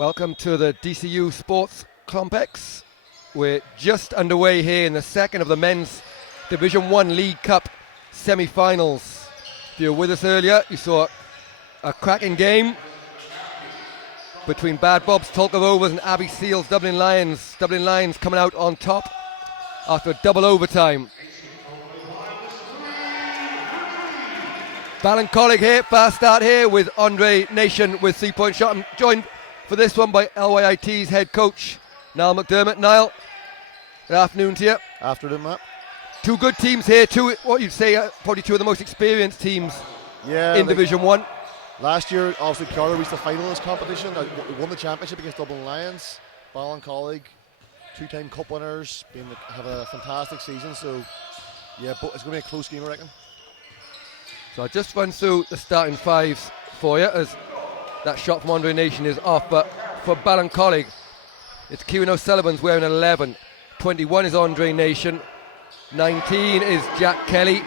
Welcome to the DCU Sports Complex. We're just underway here in the second of the Men's Division 1 League Cup semi-finals. If you were with us earlier, you saw a cracking game between Bad Bob's Tulka Rovers and Abbey Seals Dublin Lions. Dublin Lions coming out on top after a double overtime. Ballincollig here, fast start here with Andre Nation with 3-point shot. I'm joined for this one by LYIT's head coach, Niall McDermott. Niall, good afternoon to you. Afternoon, Matt. Two good teams here, what you'd say probably two of the most experienced teams in Division 1. Last year, obviously, Carlow reached the final of this competition. Won the championship against Dublin Lions. Ballincollig, two-time cup winners, have a fantastic season. So, yeah, it's going to be a close game, I reckon. So I'll just run through the starting fives for you as that shot from Andre Nation is off. But for Ballincollig, it's Kieran O'Sullivan's wearing 11. 21 is Andre Nation. 19 is Jack Kelly.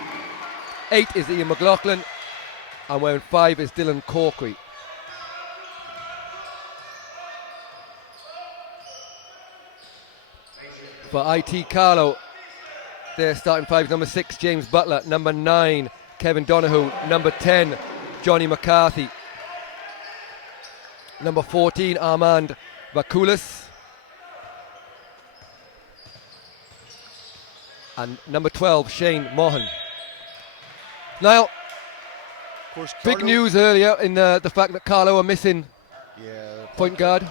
8 is Ian McLaughlin. And wearing 5 is Dylan Corkery. For IT Carlow, their starting five, number 6, James Butler. Number 9, Kevin Donoghue. Number 10, Johnny McCarthy. Number 14, Armand Vakulis. And number 12, Shane Mohan. Niall, of course, big news earlier in the fact that Carlow are missing point guard.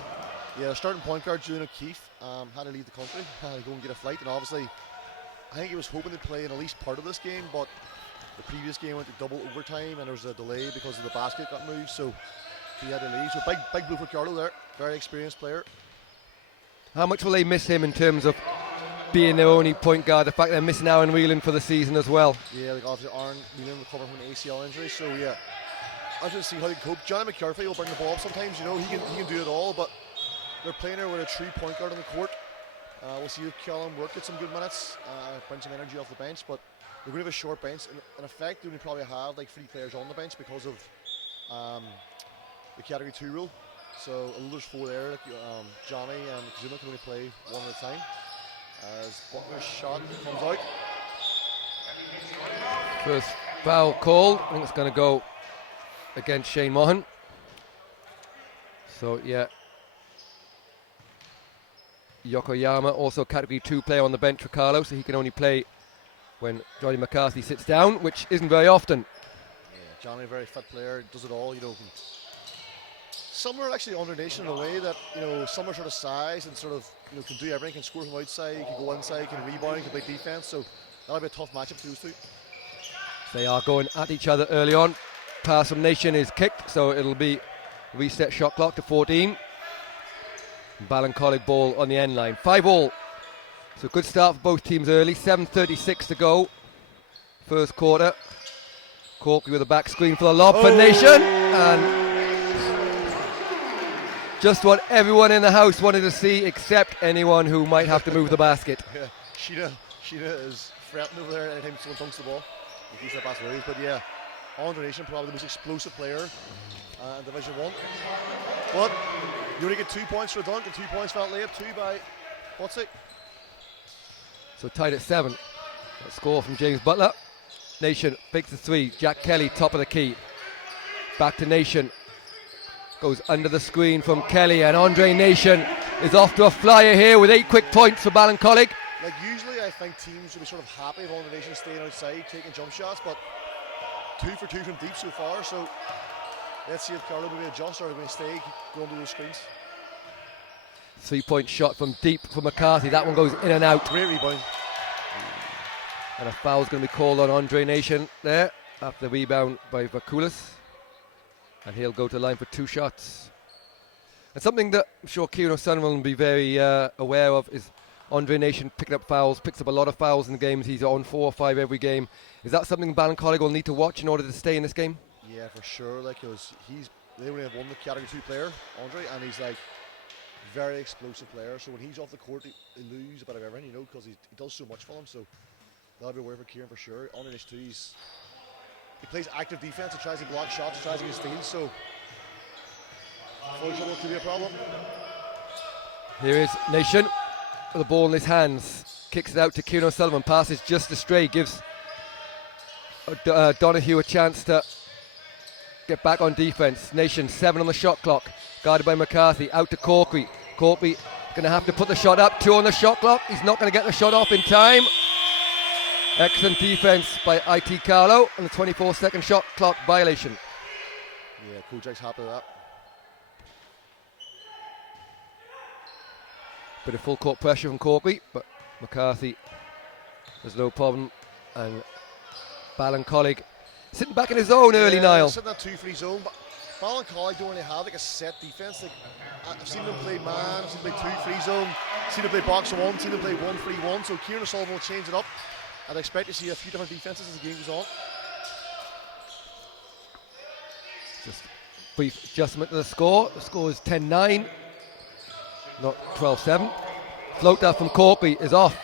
Yeah, starting point guard, June O'Keefe, had to leave the country, had to go and get a flight, and obviously, I think he was hoping to play in at least part of this game, but the previous game went to double overtime, and there was a delay because of the basket got moved, so he had to leave. So big blow for Carlow there, very experienced player. How much will they miss him in terms of being their only point guard, the fact they're missing Aaron Whelan for the season as well? Yeah, like obviously Aaron Whelan recovering from an ACL injury, so yeah, I just see how they cope. Johnny McCarthy will bring the ball up sometimes, he can do it all, but they're playing there with a true point guard on the court. We'll see if Callum Work gets some good minutes, bring some energy off the bench, but we're going to have a short bench. In effect, they only probably have like 3 players on the bench because of the Category 2 rule. So there's 4 there, like Johnny and Kazuma can only play one at a time. As Butler's shot comes out. First foul called. I think it's going to go against Shane Mohan. So yeah, Yokoyama, also Category 2 player on the bench for Carlow, so he can only play when Johnny McCarthy sits down, which isn't very often. Yeah, Johnny, a very fit player, does it all, Some are actually under Nation in a way that, some are sort of size and sort of, can do everything, can score from outside, can go inside, can rebound, can play defense, so that'll be a tough matchup for those two. They are going at each other early on. Pass from Nation is kicked, so it'll be reset shot clock to 14. Ballincollig ball on the end line. 5-all. So good start for both teams early. 7:36 to go. First quarter. Corky with a back screen for the lob for Nation. And just what everyone in the house wanted to see, except anyone who might have to move the basket. Yeah, Sheena is fretting over there anytime someone dunks the ball. He's that pass away. But yeah, Andre Nation, probably the most explosive player in Division 1. But you only get 2 points for a dunk and 2 points for that layup, 2 by Botsick. So tied at 7. A score from James Butler. Nation fakes the 3. Jack Kelly, top of the key. Back to Nation. Goes under the screen from Kelly, and Andre Nation is off to a flyer here with 8 quick points for Ballincollig. Like usually I think teams would be sort of happy if Andre Nation staying outside, taking jump shots, but 2 for 2 from deep so far, so let's see if Carlow will adjust or will stay, go under those screens. 3-point shot from deep for McCarthy. That one goes in and out. Great rebound. And a foul's going to be called on Andre Nation there after the rebound by Vakulis. And he'll go to the line for 2 shots. And something that I'm sure Kieran O'Sullivan will be very aware of is Andre Nation picking up fouls, picks up a lot of fouls in the games. He's on 4 or 5 every game. Is that something Ballincollig will need to watch in order to stay in this game? Yeah, for sure. Because they only have one Category 2 player, Andre, and he's like very explosive player. So when he's off the court, they lose a bit of everything, because he does so much for them. So that'll be aware for Kieran for sure. Andre Nation too, he plays active defense, he tries to block shots, he tries to get steals. So Foul trouble could be a problem. Here is Nation with the ball in his hands. Kicks it out to Kieran O'Sullivan. Passes just astray. Gives Donahue a chance to get back on defence. Nation 7 on the shot clock. Guarded by McCarthy. Out to Corkery. Corkery going to have to put the shot up. 2 on the shot clock. He's not going to get the shot off in time. Excellent defence by IT Carlow and the 24-second shot clock violation. Yeah, Kojak's happy with that. Bit of full court pressure from Corkery, but McCarthy has no problem. And Ballincollig sitting back in his own early, Niall. Sitting in that 2-3 zone, but Ballincollig don't really have like a set defence. Like, I've seen them play man, I've seen them play 2-3 zone, seen them play box 1, seen them play 1-3-1. So Kieran O'Sullivan will change it up. I'd expect to see a few different defences as the game goes on. Just brief adjustment to the score. The score is 10-9, not 12-7. Floater from Corkery is off.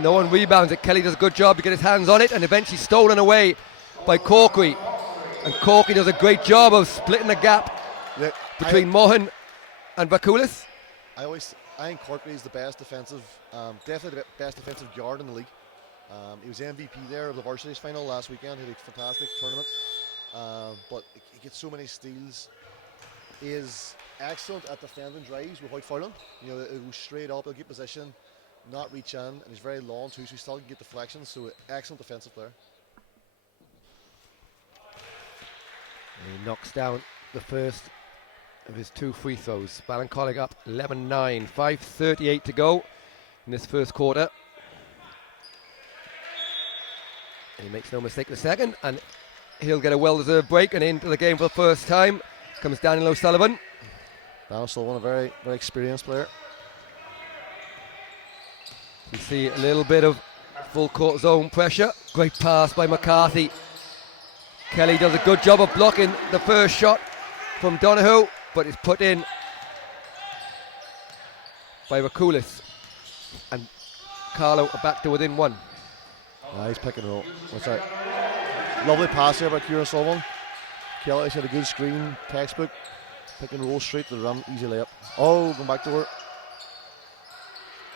No one rebounds it. Kelly does a good job to get his hands on it, and eventually stolen away by Corkery. And Corkery does a great job of splitting the gap between Mohan and Vakulis. I think Corkery is the best defensive, definitely the best defensive guard in the league. He was MVP there of the Varsities final last weekend. He had a fantastic tournament, but he gets so many steals. He is excellent at defending drives without fouling. You know, he'll go straight up, he'll get position, not reach in, and he's very long too, so he still can get deflections. So excellent defensive player. And he knocks down the first of his 2 free throws. Ballincollig up 11-9, 5:38 to go in this first quarter. And he makes no mistake the second, and he'll get a well-deserved break and into the game for the first time. Comes Daniel O'Sullivan. Daniel O'Sullivan, a very, very experienced player. You see a little bit of full court zone pressure. Great pass by McCarthy. Kelly does a good job of blocking the first shot from Donahue, but it's put in by Vakulis. And Carlow are back to within 1. Nice pick and roll. That's right. Lovely pass there by Kieran O'Sullivan. Kelly's had a good screen, textbook. Pick and roll straight to the rim, easy layup. Oh, going back to work.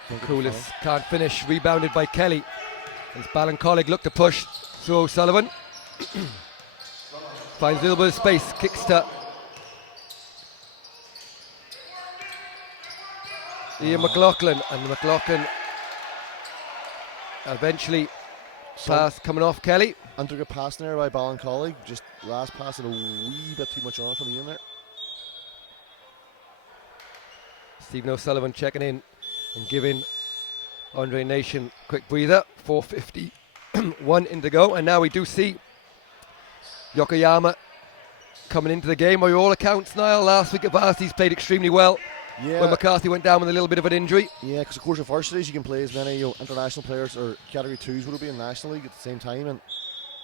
Vakulis can't finish, rebounded by Kelly. As Ballincollig look to push through O'Sullivan. Finds a little bit of space, kicks to Ian McLaughlin, and McLaughlin eventually pass coming off Kelly. Undergood pass there by Ballincollig. Just last pass and a wee bit too much on from Ian there. Stephen O'Sullivan checking in and giving Andre Nation a quick breather. 4:51 in to go, and now we do see Yokoyama coming into the game. By all accounts, Niall, last week at Varsities played extremely well. Yeah. When McCarthy went down with a little bit of an injury. Yeah, because of course at Varsities you can play as many international players or category 2s would be in National League at the same time, and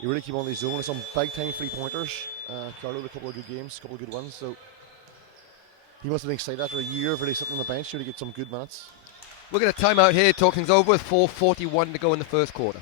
you really keep on the zone with some big time 3-pointers. Carlow had a couple of good games, a couple of good ones, so he must have been excited after a year of really sitting on the bench to get some good minutes. We're going to time out here, talk things over with 4:41 to go in the first quarter.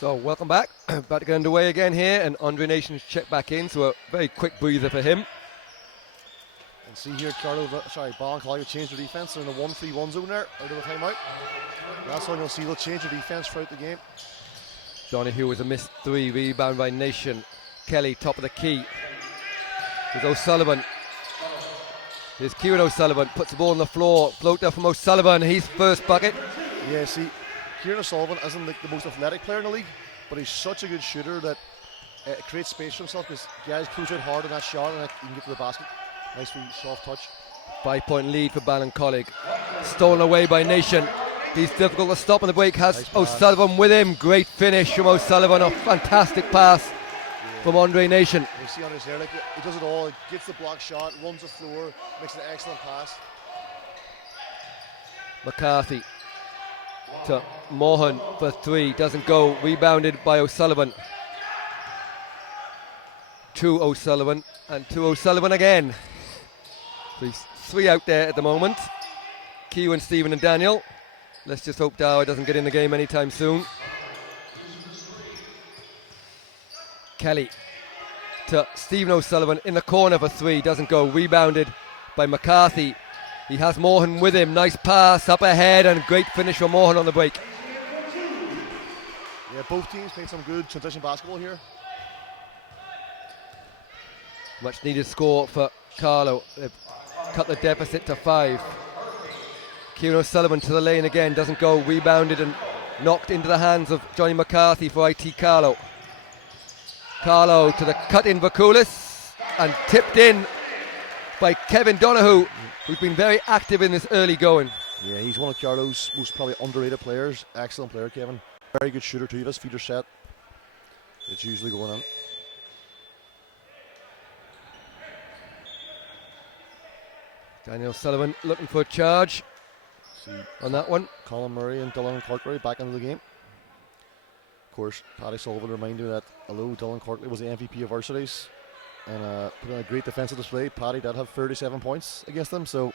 So welcome back. About to get underway again here, and Andre Nation's checked back in, so a very quick breather for him. See here, Ballincollig changed their defence. They're in the 1-3-1 zone there, out of the timeout. That's when you'll see they'll change their defence throughout the game. Donahue with a missed 3, rebound by Nation. Kelly, top of the key. Here's O'Sullivan. Here's Kieran O'Sullivan, puts the ball on the floor. Floater from O'Sullivan, his first bucket. Yeah, see, Kieran O'Sullivan isn't like the most athletic player in the league, but he's such a good shooter that it creates space for himself because guys close out hard on that shot and he can get to the basket. Nice wee soft touch. 5-point lead for Ballincollig. Stolen away by Nation. He's difficult to stop on the break. Has Nice O'Sullivan with him. Great finish from O'Sullivan. A fantastic pass from Andre Nation. You see on his hair, like he does it all. He gets the block shot, runs the floor, makes an excellent pass. McCarthy to Mohan for 3. Doesn't go. Rebounded by O'Sullivan. To O'Sullivan and to O'Sullivan again. So he's 3 out there at the moment. Kieran, Stephen and Daniel. Let's just hope Dower doesn't get in the game anytime soon. Kelly to Stephen O'Sullivan in the corner for 3. Doesn't go. Rebounded by McCarthy. He has Mohan with him. Nice pass up ahead and great finish from Mohan on the break. Yeah, both teams playing some good transition basketball here. Much needed score for Carlow. They've cut the deficit to 5. Kieran O'Sullivan to the lane again. Doesn't go. Rebounded and knocked into the hands of Johnny McCarthy for IT Carlow. Carlow to the cut-in Vakulis and tipped in by Kevin Donahue, who's been very active in this early going. Yeah, he's one of Carlow's most probably underrated players. Excellent player, Kevin. Very good shooter too. His feet are set. It's usually going on. Daniel Sullivan looking for a charge on that one. Colin Murray and Dylan Corkery back into the game. Of course, Paddy Sullivan reminded that although Dylan Corkery was the MVP of Varsities and put in a great defensive display, Paddy did have 37 points against them, so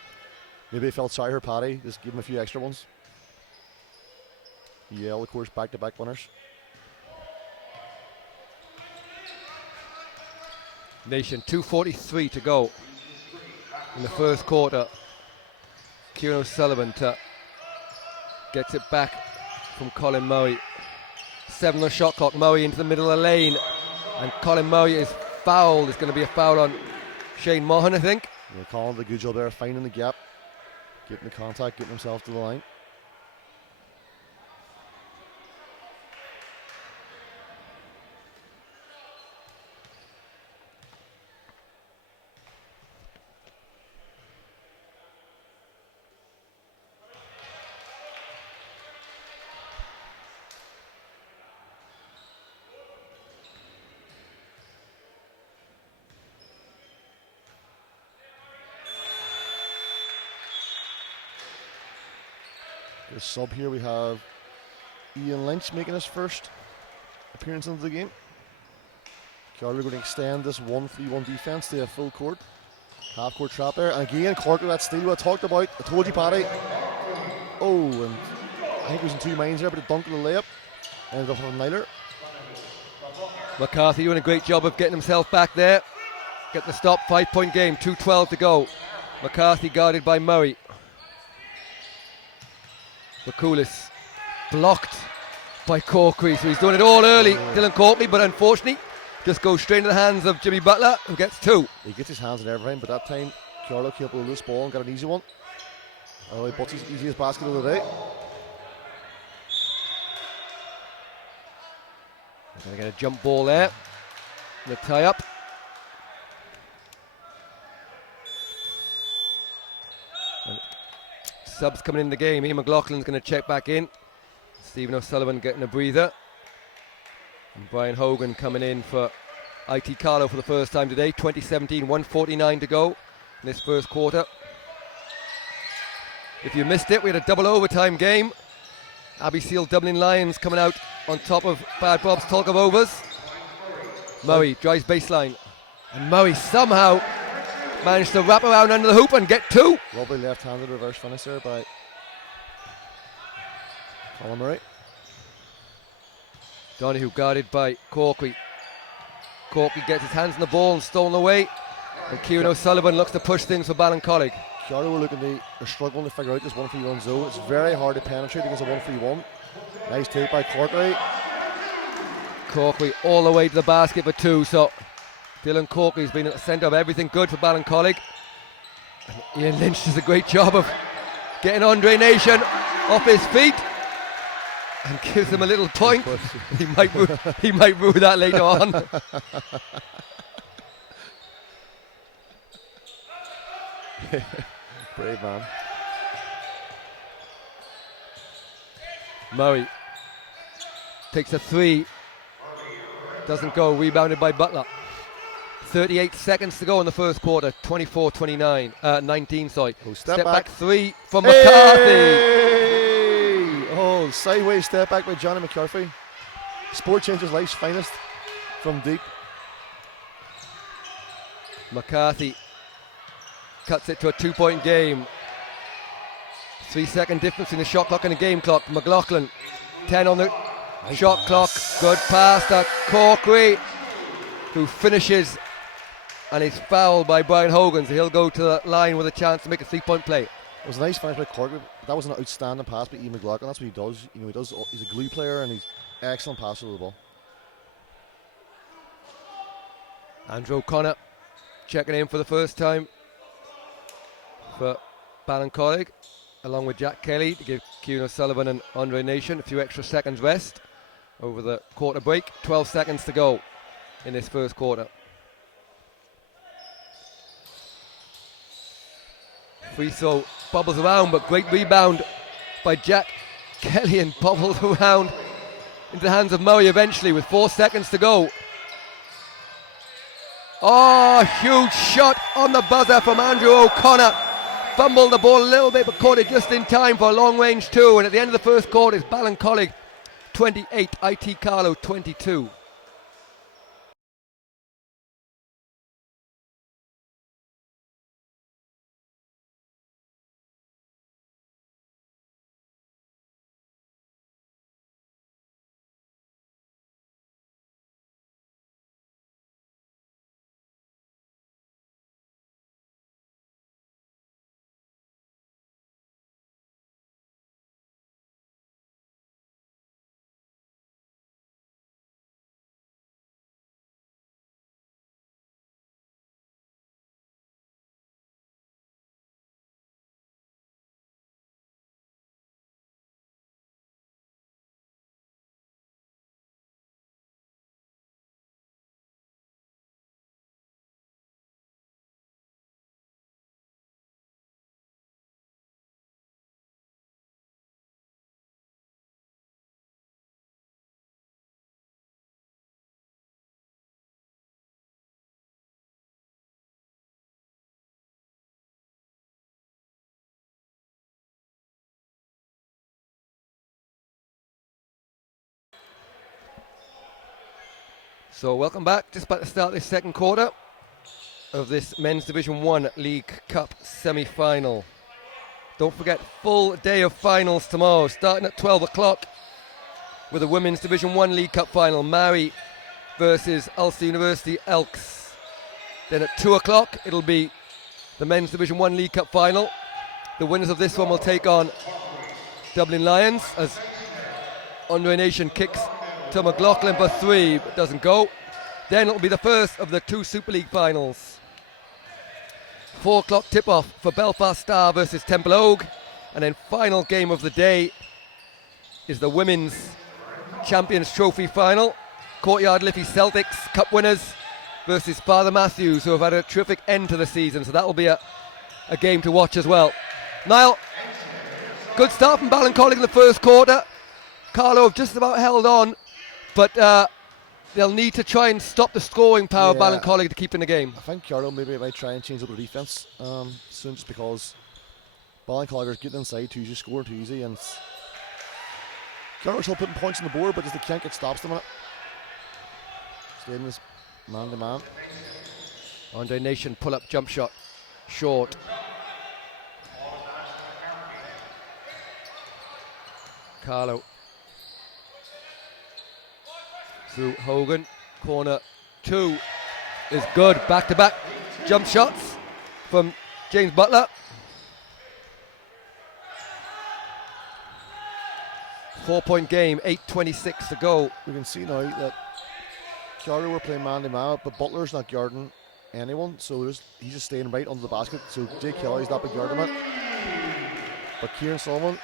maybe they felt sorry for Paddy, just give him a few extra ones. Yale, of course, back-to-back winners. Nation, 2:43 to go in the first quarter. Kieran O'Sullivan gets it back from Colin Murray. 7 on the shot clock. Murray into the middle of the lane, and Colin Murray is fouled. There's going to be a foul on Shane Mohan, I think. Yeah, Colin did a good job there, finding the gap, getting the contact, getting himself to the line. The sub here, we have Ian Lynch making his first appearance into the game. Carlow going to extend this 1-3-1 defense to a full court. Half court trap there. And again, Corker, that steal I talked about. I told you, Paddy. Oh, and I think he was in 2 minds there, but a dunk of the layup. Ended up on Nyler. McCarthy doing a great job of getting himself back there. Get the stop, 5-point game, 2:12 to go. McCarthy guarded by Murray. Vakulis blocked by Corkery, so he's doing it all early. Dylan Courtney, but unfortunately just goes straight into the hands of Jimmy Butler, who gets 2. He gets his hands on everything, but that time Carlow came up with a loose ball and got an easy one. Oh, he puts his easiest basket of the day. Going to get a jump ball there. The tie up. And subs coming in the game. Ian McLaughlin's going to check back in. Stephen O'Sullivan getting a breather. And Brian Hogan coming in for IT Carlow for the first time today. 2017, 1:49 to go in this first quarter. If you missed it, we had a double overtime game. Abbey Seal Dublin Lions coming out on top of Bad Bob's talk of overs. Murray drives baseline. And Murray somehow managed to wrap around under the hoop and get 2. Lovely left-handed reverse finish there by Colin Murray. Donahue guarded by Corkery. Corkery gets his hands on the ball and stolen away And Kieran O'Sullivan looks to push things for Ballincollig. Carlow they're struggling to figure out this 1-3-1 zone. It's very hard to penetrate against a 1-3-1. Nice take by Corkery. Corkery all the way to the basket for 2. So Dylan Corkery's been at the centre of everything good for Ballincollig. And Ian Lynch does a great job of getting Andre Nation off his feet and gives him a little point. he might rue that later on. Brave man. Murray takes a 3. Doesn't go. Rebounded by Butler. 38 seconds to go in the first quarter. 19, sorry. Step back 3 from McCarthy. Oh, sideways step back by Johnny McCarthy. Sport changes life's finest from deep. McCarthy cuts it to a 2-point game. 3-second difference in the shot clock and the game clock. McLaughlin, 10 on the shot clock. Good pass to Corkery, who finishes and is fouled by Brian Hogan, so he'll go to the line with a chance to make a 3-point play. It was a nice finish by Corkery. That was an outstanding pass by Ian McLaughlin. That's what he does. He's a glue player and he's excellent passer of the ball. Andrew O'Connor checking in for the first time for Ballincollig, along with Jack Kelly, to give Kieran O'Sullivan and Andre Nation a few extra seconds rest over the quarter break. 12 seconds to go in this first quarter. Free throw bubbles around, but great rebound by Jack Kelly and bobbles around into the hands of Murray eventually with 4 seconds to go. Oh, huge shot on the buzzer from Andrew O'Connor. Fumbled the ball a little bit, but caught it just in time for a long range 2. And at the end of the first quarter, it's Ballincollig 28, IT Carlow 22. So welcome back, just about to start this second quarter of this Men's Division 1 League Cup semi-final. Don't forget, full day of finals tomorrow, starting at 12 o'clock with the Women's Division 1 League Cup final, Mary versus Ulster University Elks. Then at 2 o'clock, it'll be the Men's Division 1 League Cup final. The winners of this one will take on Dublin Lions as Andre Nation kicks to McLaughlin for 3, but doesn't go. Then it'll be the first of the 2 Super League finals. 4 o'clock tip-off for Belfast Star versus Temple Ogue. And then final game of the day is the Women's Champions Trophy final. Courtyard Liffey Celtics Cup winners versus Father Matthews, who have had a terrific end to the season. So that will be a game to watch as well. Niall, good start from Ballincollig in the first quarter. Carlow have just about held on, but they'll need to try and stop the scoring power of Ballincollig to keep in the game. I think Carlow maybe might try and change up the defence soon, just because Ballincollig are getting inside too easy, scoring too easy, and Carlow are still putting points on the board, but just they can't get stops them on it. Staying this man to man. Andre Nation pull-up jump shot, short. Carlow through Hogan, corner 2 is good, back-to-back jump shots from James Butler. 4-point game, 8:26 to go. We can see now that Carlow were playing man-to-man, but Butler's not guarding anyone, so he's just staying right under the basket. So Jay Kelly's that big guard him it. But Kieran Solomon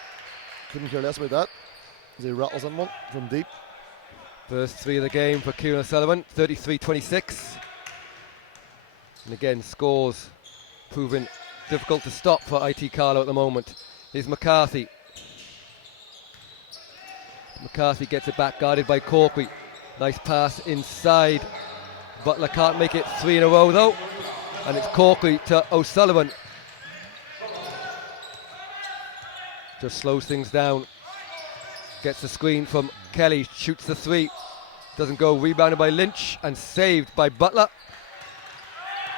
couldn't care less about that as he rattles in one from deep. First three of the game for Kieran O'Sullivan, 33-26. And again, scores proving difficult to stop for IT Carlow at the moment. Here's McCarthy. McCarthy gets it back, guarded by Corky. Nice pass inside. Butler can't make it 3 in a row though. And it's Corky to O'Sullivan. Just slows things down. Gets the screen from Kelly, shoots the 3. Doesn't go, rebounded by Lynch and saved by Butler.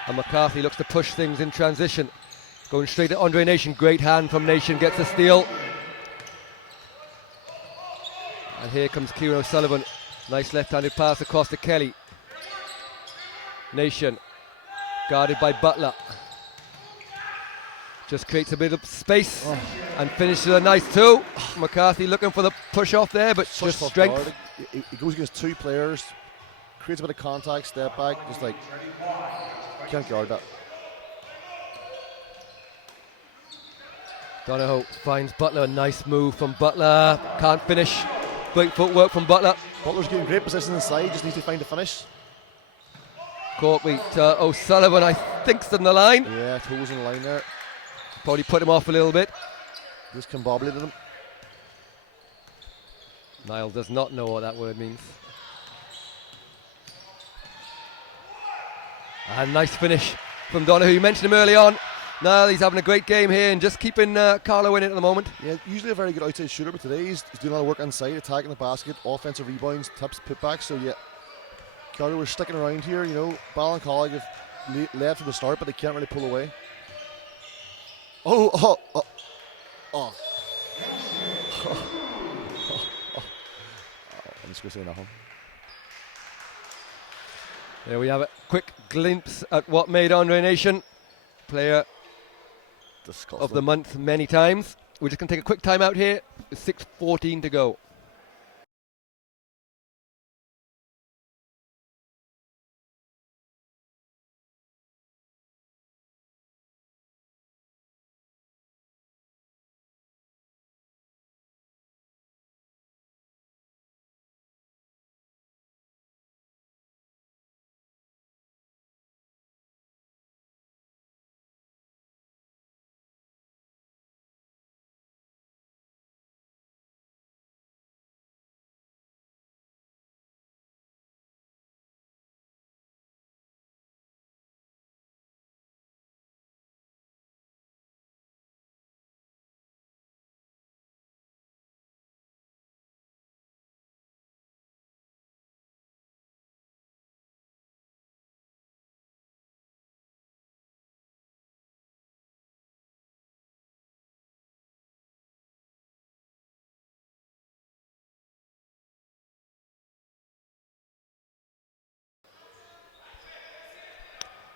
And McCarthy looks to push things in transition. Going straight to Andre Nation, great hand from Nation, gets the steal. And here comes Kieran O'Sullivan. Nice left-handed pass across to Kelly. Nation, guarded by Butler. Just creates a bit of space and finishes a nice 2. McCarthy looking for the push off there, but Such just tough strength. guard. He goes against 2 players, creates a bit of contact, step back, just like, can't guard that. Donahoe finds Butler, a nice move from Butler. Can't finish. Great footwork from Butler. Butler's getting great position inside, just needs to find the finish. Courtney to O'Sullivan, I think, stood in the line. Yeah, toes in the line there. Probably put him off a little bit. Just combobulated him. Niall does not know what that word means. And nice finish from Donoghue. You mentioned him early on. Niall, he's having a great game here and just keeping Carlow in it at the moment. Yeah, usually a very good outside shooter, but today he's doing a lot of work inside, attacking the basket, offensive rebounds, tips, putbacks. So yeah, Carlow were sticking around here. You know, Ballincollig have led from the start, but they can't really pull away. I'm just going to say nothing. There we have it. Quick glimpse at what made Andre Nation player Disgusting. of the month many times. We're just going to take a quick time out here. 6:14 to go.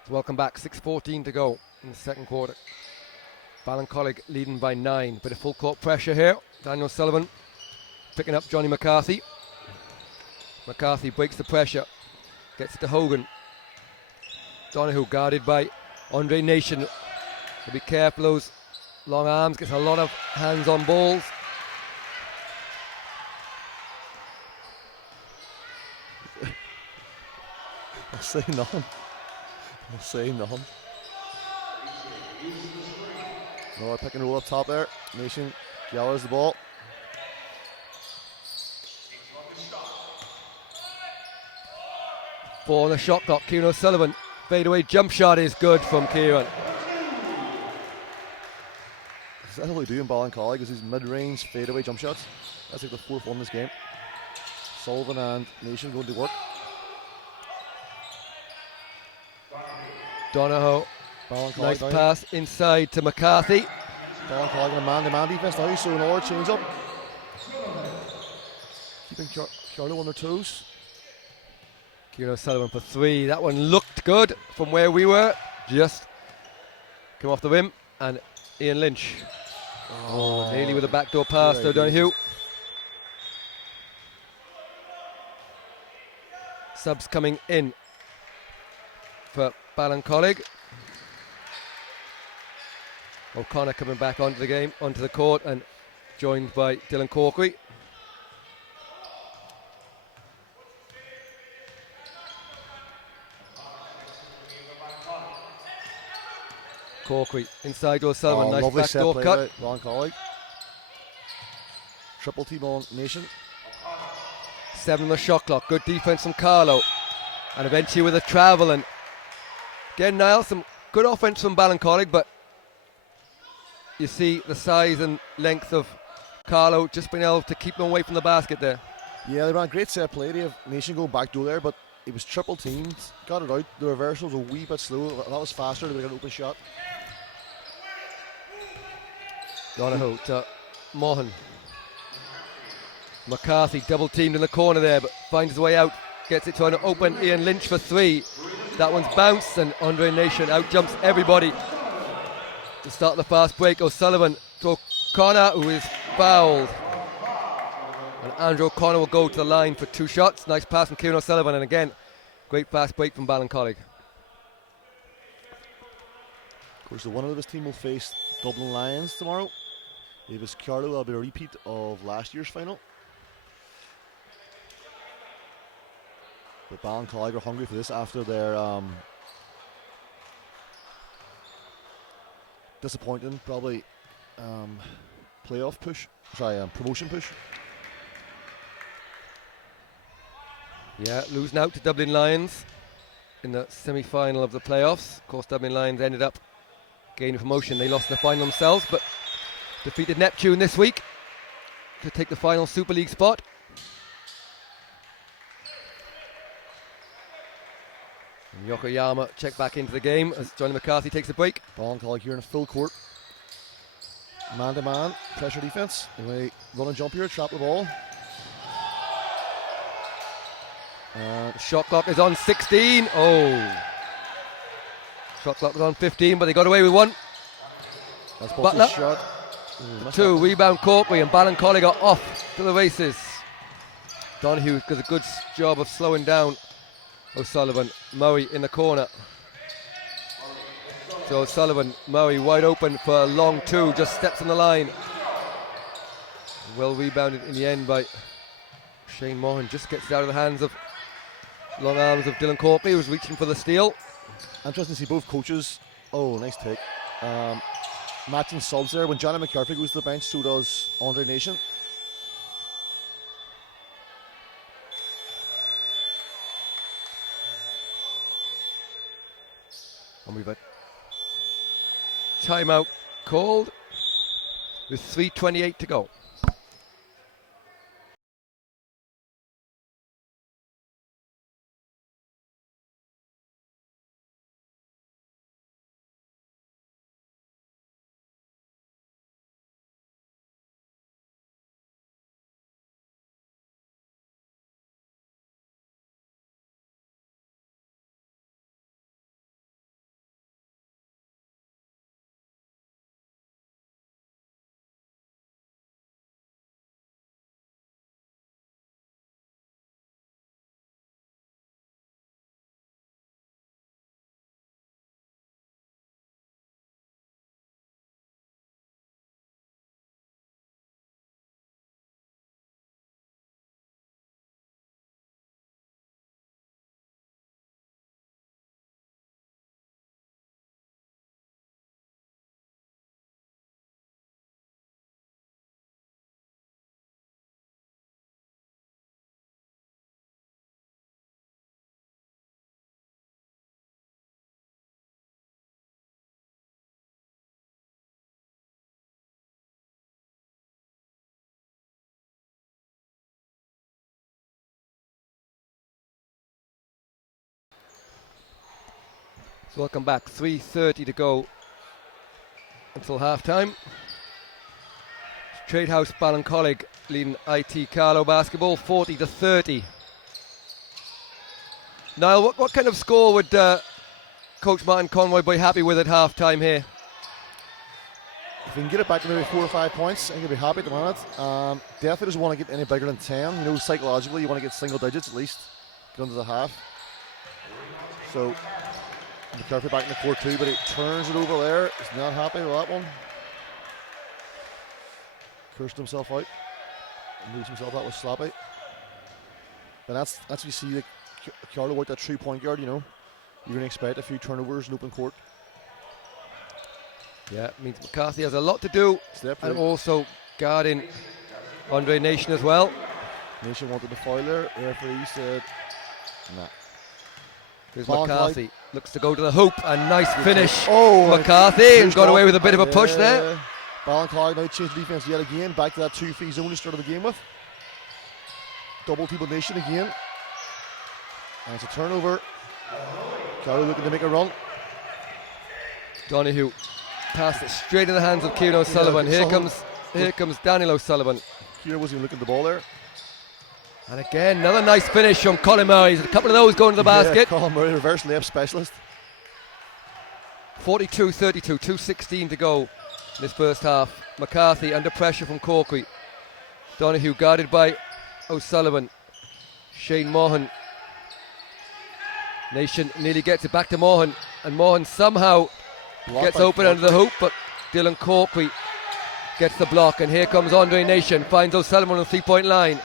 Welcome back. 6:14 to go in the second quarter. Ballincollig leading by 9. Bit of full court pressure here. Daniel Sullivan picking up Johnny McCarthy. McCarthy breaks the pressure. Gets it to Hogan. Donoghue guarded by Andre Nation. So be careful, those long arms. Gets a lot of hands on balls. I'll say nothing. I'll say nothing. No, pick and roll up top there. Nation gathers the ball. Four on the shot clock. Kieran O'Sullivan. Fadeaway jump shot is good from Kieran. That's what we do in Ballincollig, is these mid-range fadeaway jump shots. That's like the 4th one in this game. Sullivan and Nation going to work. Donoghue. Ballincollig Nice down. pass inside to McCarthy. Ballincollig in a man-to-man defense now, so another change up. Keeping Carlow on their toes. Kieran O'Sullivan for 3. That one looked good from where we were. just come off the rim, and Ian Lynch. Nearly with a backdoor pass to O'Donoghue. Subs coming in for Ballincollig. O'Connor coming back onto the court, and joined by Dylan Corkery. Corkery inside to O'Sullivan, nice backdoor cut. Ballincollig. Triple team on Nation. 7 on the shot clock, good defense from Carlow. And eventually with a travel, and again Niall, some good offense from Ballincollig, but you see the size and length of Carlow just being able to keep them away from the basket there. Yeah, they ran a great set play. They have Nation go back door there, but it was triple teamed, got it out. The reversal was a wee bit slow. That was faster. They got an open shot. Donoghue to Mohan. McCarthy double teamed in the corner there, but finds his way out. Gets it to an open Ian Lynch for 3. That one's bounced, and Andre Nation out jumps everybody to start the fast break. O'Sullivan to O'Connor, who is fouled. And Andrew O'Connor will go to the line for 2 shots. Nice pass from Kieran O'Sullivan, and again, great fast break from Ballincollig. Of course, the winner of this team will face Dublin Lions tomorrow. If it's Carlow, that'll be a repeat of last year's final. But Ballincollig are hungry for this after their disappointing, probably playoff push. Promotion push. Yeah, losing out to Dublin Lions in the semi-final of the playoffs. Of course, Dublin Lions ended up gaining promotion. They lost in the final themselves, but defeated Neptune this week to take the final Super League spot. And Yokoyama checked back into the game as Johnny McCarthy takes a break. Ballincollig here in a full court. Man-to-man, pressure defense. Anyway, run and jump here, trap the ball. Shot clock is on 16. Shot clock was on 15, but they got away with 1. That's Butler. Shot. 2, rebound Corkery, and Ballincollig are off to the races. Donoghue does a good job of slowing down O'Sullivan. Murray in the corner. So O'Sullivan, Murray wide open for a long 2, just steps on the line. Well rebounded in the end by Shane Mohan, just gets it out of the hands of long arms of Dylan Corkery, who's reaching for the steal. Interesting to see both coaches. Nice take. Matching subs there. When Johnny McCarthy goes to the bench, so does Andre Nation. And we've a timeout called with 3:28 to go. So welcome back, 3:30 to go until half-time. Tradehouse Ballincollig leading IT Carlow basketball 40-30. Niall, what kind of score would Coach Martin Conroy be happy with at half-time here? If we can get it back to maybe 4 or 5 points, I think he'll be happy at the minute. Definitely doesn't want to get any bigger than 10. You know, psychologically, you want to get single digits at least. Get under the half. So, McCarthy back in the court too, but he turns it over there. He's not happy with that one. Cursed himself out. Moves himself out with sloppy. But that's what you see, like, Carlow out that 3-point guard, you know. You're going to expect a few turnovers in open court. Yeah, it means McCarthy has a lot to do. And also guarding Andre Nation as well. Nation wanted the foul there. The referee said, nah. Here's McCarthy. Looks to go to the hoop. A nice finish. Oh, McCarthy and got away with a bit of a push there. Ballincollig now changed defense yet again. Back to that 2-3 zone he started the game with. Double team with Nation again. And it's a turnover. Carlow looking to make a run. Donahue passed it straight in the hands of Kieran O'Sullivan. Here comes Daniel O'Sullivan. Kieran wasn't even looking at the ball there. And again, another nice finish from Colin Murray. A couple of those going to the basket. Colin Murray, reverse layup specialist. 42-32, 2:16 to go in this first half. McCarthy under pressure from Corkery. Donahue guarded by O'Sullivan. Shane Mohan. Nation nearly gets it back to Mohan. And Mohan somehow gets open under the hoop, but Dylan Corkery gets the block. And here comes Andre Nation. Finds O'Sullivan on the 3-point line.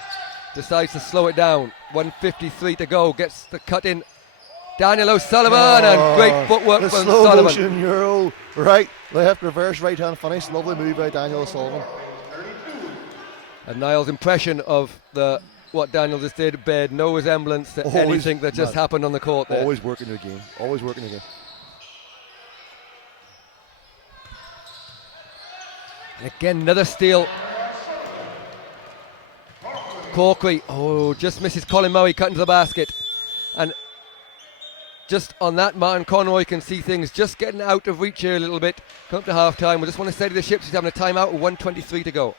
Decides to slow it down. 1:53 to go. Gets the cut in. Daniel O'Sullivan and great footwork from slow Sullivan. Motion Euro. Right. Left reverse right hand finish. Lovely move by Daniel O'Sullivan. And Niall's impression of what Daniel just did bared no resemblance to anything that just happened on the court there. Always working the game. Always working the game. And again, another steal. Corkery, just misses Colin Murray cutting to the basket. And just on that, Martin Conroy can see things just getting out of reach here a little bit. Come up to half time. We just want to steady the ship. He's having a timeout with 1:23 to go.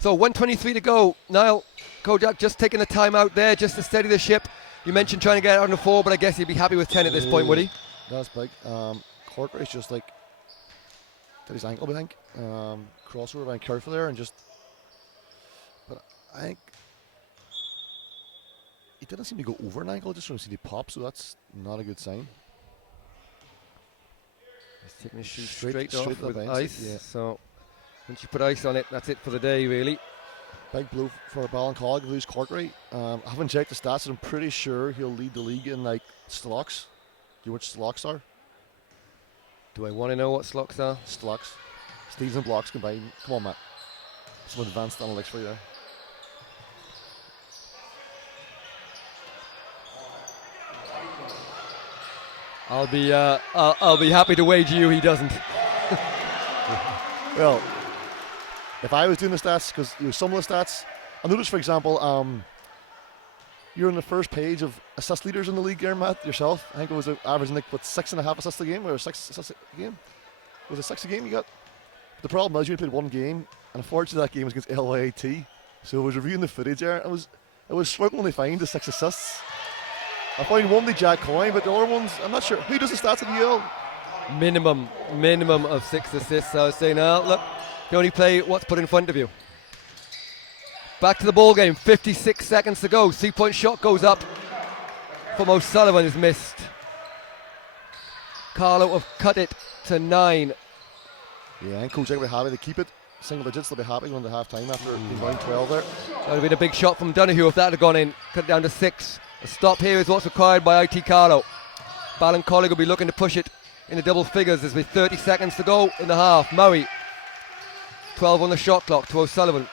So 1:23 to go. Niall, Kojak just taking the time out there just to steady the ship. You mentioned trying to get out on the 4, but I guess he'd be happy with 10 at this point, would he? That's big. Corkery's just like did his ankle, I think. Crossover by careful there and just. But I think he didn't seem to go over an ankle, just seemed to pop, so that's not a good sign. He's taking his shoes straight off to with bench, ice. yeah. So once you put ice on it, that's it for the day, really. Big blow for Ballincollig, lose Corkery. I haven't checked the stats, but I'm pretty sure he'll lead the league in like slocks. Do you know which slocks are? Do I want to know what slocks are? Slocks. Steals and blocks combined. Come on, Matt. Some advanced analytics for you there. I'll be happy to wager you he doesn't. Well, if I was doing the stats, because some of the stats, I noticed, for example, you're on the first page of assist leaders in the league there, Matt, yourself. I think it was averaging like 6.5 assists a game, or 6 assists a game. Was it 6 a game you got? The problem is you only played one game, and unfortunately that game was against LYT. So I was reviewing the footage there, and I was struggling to find the 6 assists. I found one to Jack Coyne, but the other ones, I'm not sure. Who does the stats at the UL? Minimum of 6 assists. I was saying, look, you only play what's put in front of you. Back to the ball game. 56 seconds to go. 3-point shot goes up from O'Sullivan, is missed. Carlow have cut it to 9. Yeah, and Coach will be happy to keep it. Single digits, they'll be happy going to half time after being down 12 there. That would have been a big shot from Donoghue if that had gone in. Cut it down to 6. A stop here is what's required by IT Carlow. Ballincollig will be looking to push it in the double figures. There's with 30 seconds to go in the half. Murray, 12 on the shot clock to O'Sullivan.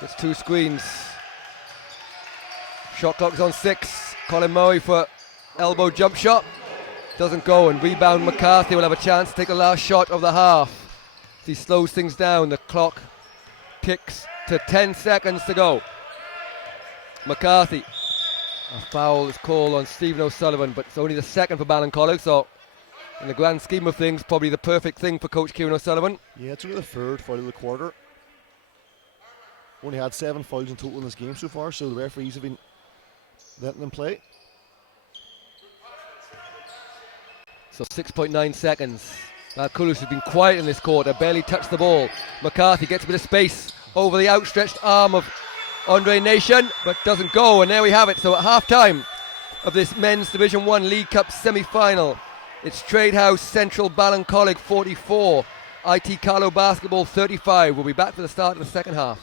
Gets 2 screens. Shot clock's on 6. Colin Murray for elbow jump shot. Doesn't go, and rebound McCarthy will have a chance to take the last shot of the half. As he slows things down, the clock ticks to 10 seconds to go. McCarthy. A foul is called on Stephen O'Sullivan, but it's only the second for Ballincollig, so in the grand scheme of things, probably the perfect thing for Coach Kieran O'Sullivan. Yeah, it's only the third foul of the quarter. Only had 7 fouls in total in this game so far, so the referees have been letting them play. So 6.9 seconds. Kulus has been quiet in this quarter, barely touched the ball. McCarthy gets a bit of space over the outstretched arm of Andre Nation, but doesn't go, and there we have it. So at half-time of this Men's Division 1 League Cup semi-final, it's Tradehouse Central Ballincollig 44, IT Carlow Basketball 35. We'll be back for the start of the second half.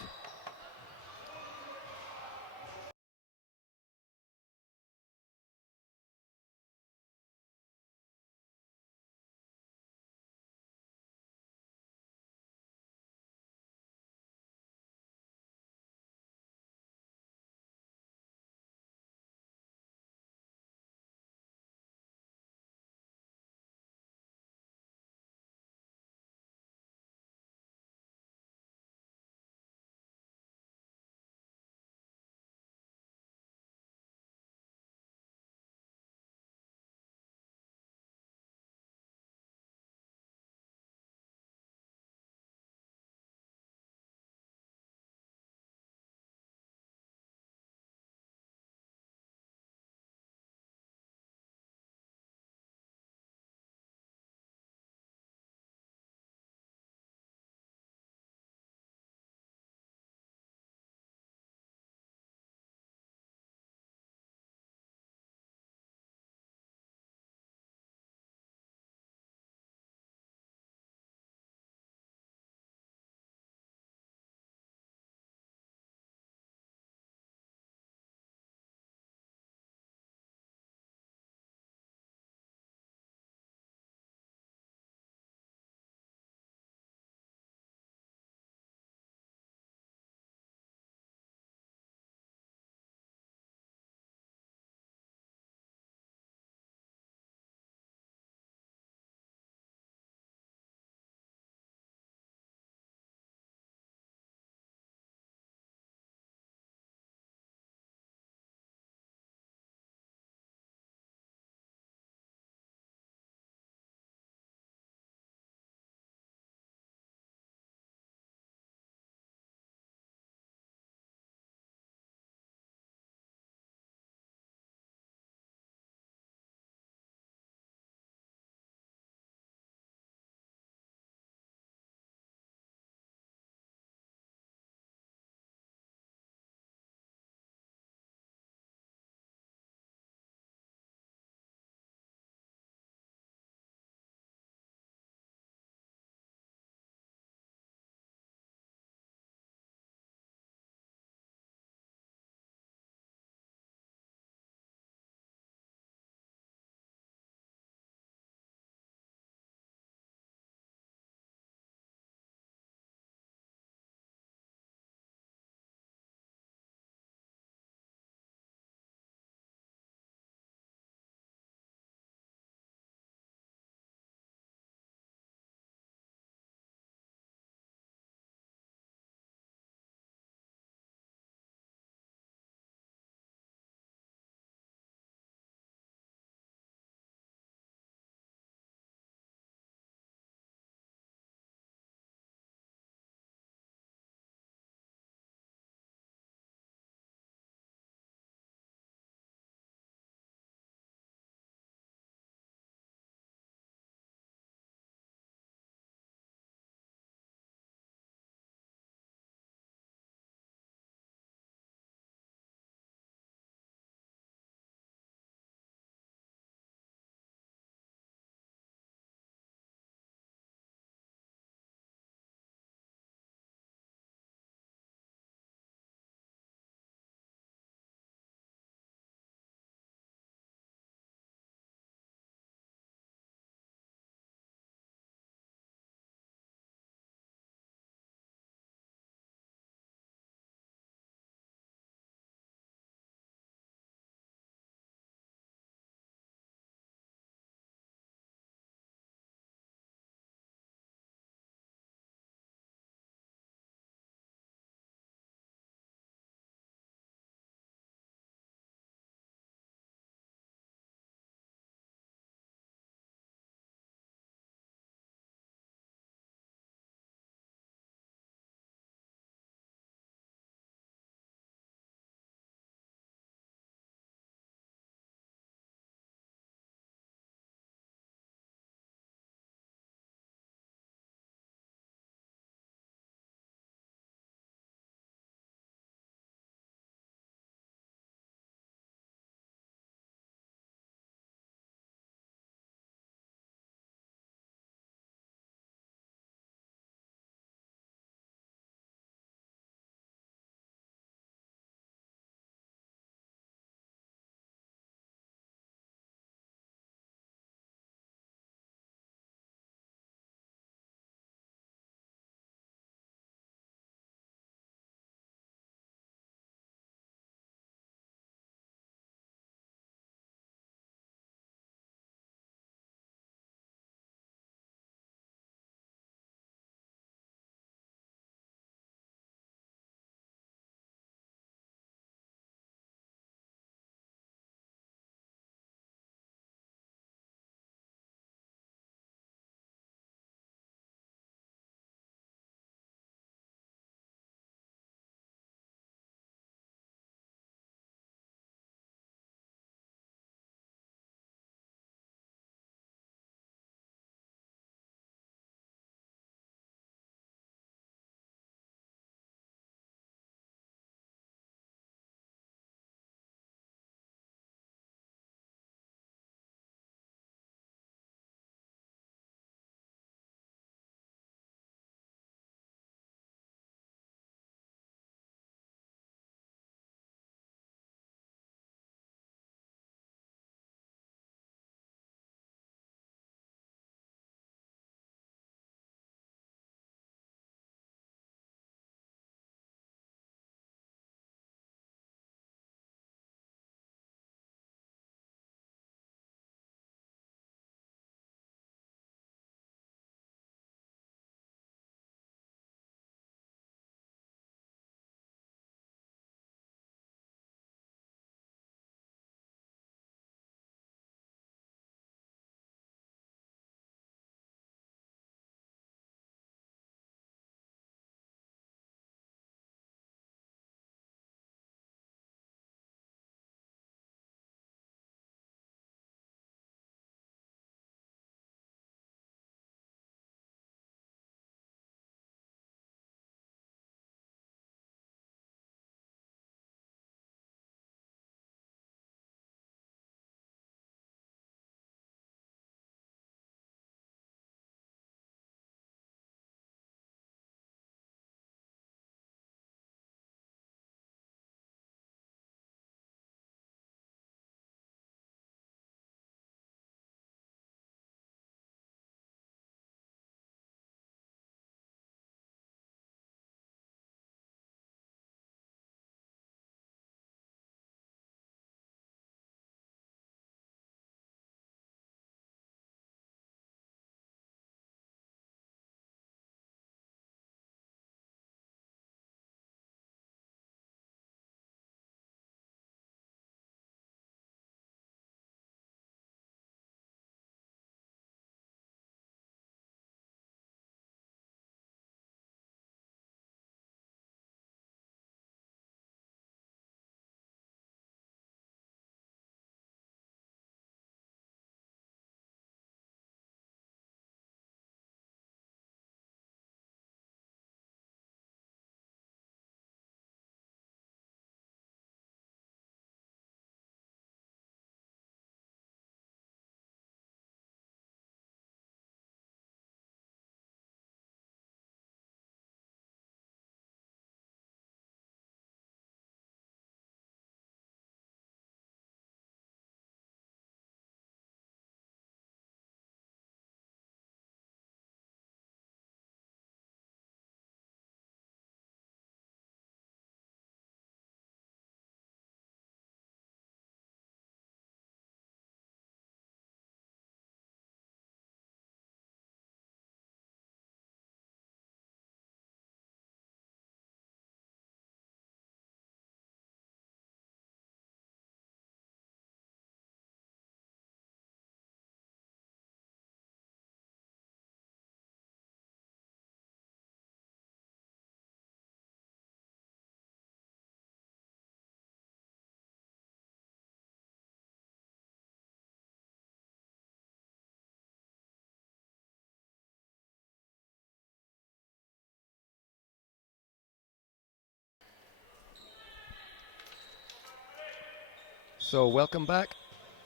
So welcome back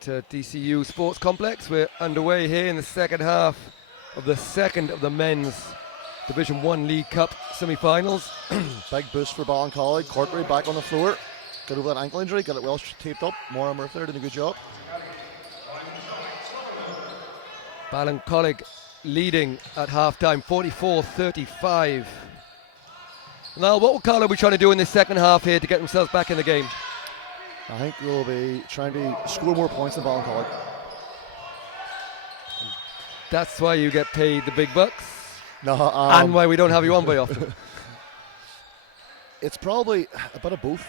to DCU Sports Complex. We're underway here in the second half of the second of the men's Division 1 League Cup semi-finals. Big boost for Ballincollig. Corkery back on the floor. Got over that ankle injury, got it well taped up. Maura Murphy there did a good job. Ballincollig leading at half-time, 44-35. Now, what will Carlow be trying to do in this second half here to get themselves back in the game? I think they'll be trying to score more points than Ballincollig. That's why you get paid the big bucks. No, and why we don't have you on very often. It's probably a bit of both.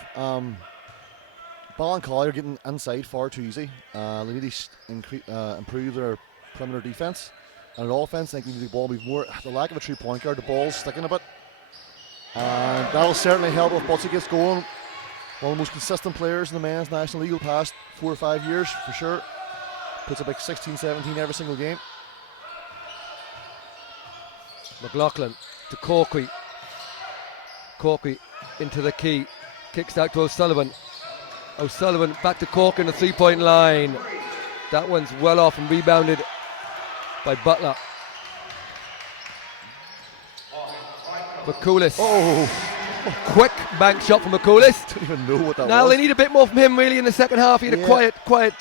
Ballincollig are getting inside far too easy. They need to improve their perimeter defence. And at offence, I think they need the ball move more. The lack of a true point guard, the ball's sticking a bit. And that'll certainly help if Butsy gets going. One of the most consistent players in the men's National League the past 4 or 5 years, for sure. Puts up like 16, 17 every single game. McLaughlin to Corkery. Corkery into the key. Kicks out to O'Sullivan. O'Sullivan back to Cork in the three-point line. That one's well off and rebounded by Butler. McCoulis. Oh, quick bank shot from McCoulis. Don't even know what that Now was. they need a bit more from him really in the second half. He had a quiet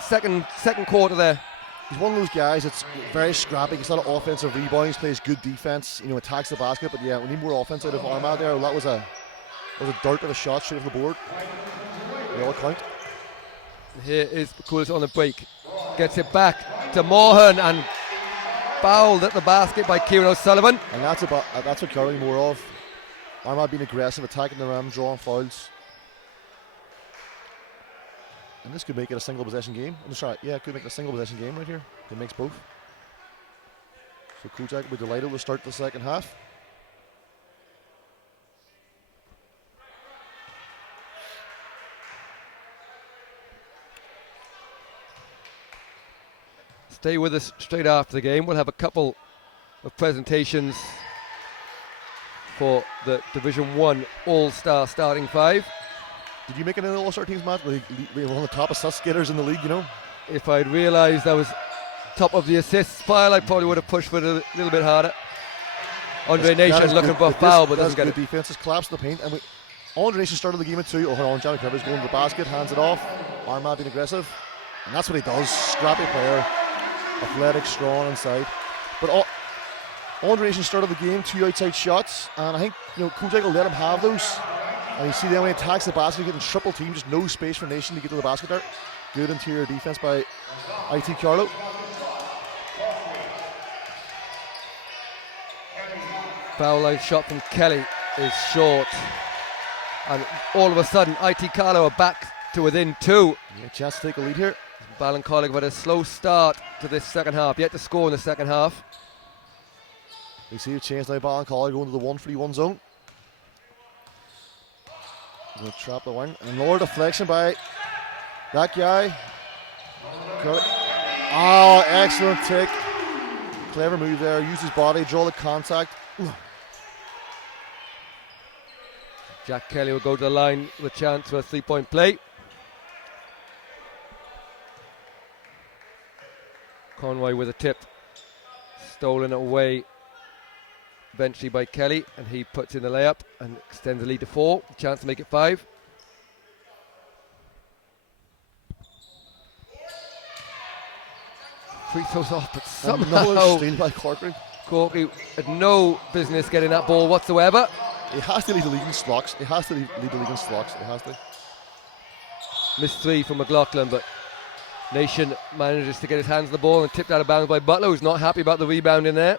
second quarter there. He's one of those guys that's very scrappy. He's not an offensive rebound. He plays good defense. You know, attacks the basket. But yeah, we need more offense out of Armagh there. That was a dart of a shot straight off the board. They all count. Here is McCoulis on the break. Gets it back to Morhan and fouled at the basket by Kieran O'Sullivan. And that's what Carlow more of. Armagh being aggressive, attacking the rim, drawing fouls. And this could make it a single possession game. It could make it a single possession game right here. It makes both. So Kojak will be delighted to start the second half. Stay with us straight after the game. We'll have a couple of presentations for the Division 1 All-Star starting five. Did you make any of the All-Star teams, Matt? Were you one of the top assist getters in the league, you know? If I'd realised I was top of the assists pile, I probably would have pushed for it a little bit harder. Andre Nation looking for a foul, but doesn't get it. Defense has collapsed the paint. And Andre Nation started the game at 2. Oh, hold on, Johnny Pepper's going to the basket, hands it off. Armagh being aggressive. And that's what he does. Scrappy player. Athletic, strong inside. But Andre Nation started the game, 2 outside shots. And I think, Kojak will let him have those. And you see them when he attacks the basket, getting triple team, just no space for Nation to get to the basket there. Good interior defense by IT Carlow. Foul line shot from Kelly is short. And all of a sudden, IT Carlow are back to within 2. Yeah, chance to take a lead here. Ballincollig had a slow start to this second half, yet to score in the second half. We see a change now, Ballincollig going to the 1-3-1 zone. Going to trap the wing. And lower deflection by that guy. Oh, excellent take. Clever move there. Use his body, draw the contact. Ooh. Jack Kelly will go to the line with a chance for a three-point play. Conway with a tip. Stolen away eventually by Kelly, and he puts in the layup and extends the lead to 4. Chance to make it 5. Free throws off, but somehow steal by Corkery. Corkery had no business getting that ball whatsoever. He has to lead the league in slocks. He has to. Missed 3 from McLaughlin, but Nation manages to get his hands on the ball and tipped out of bounds by Butler, who's not happy about the rebound in there.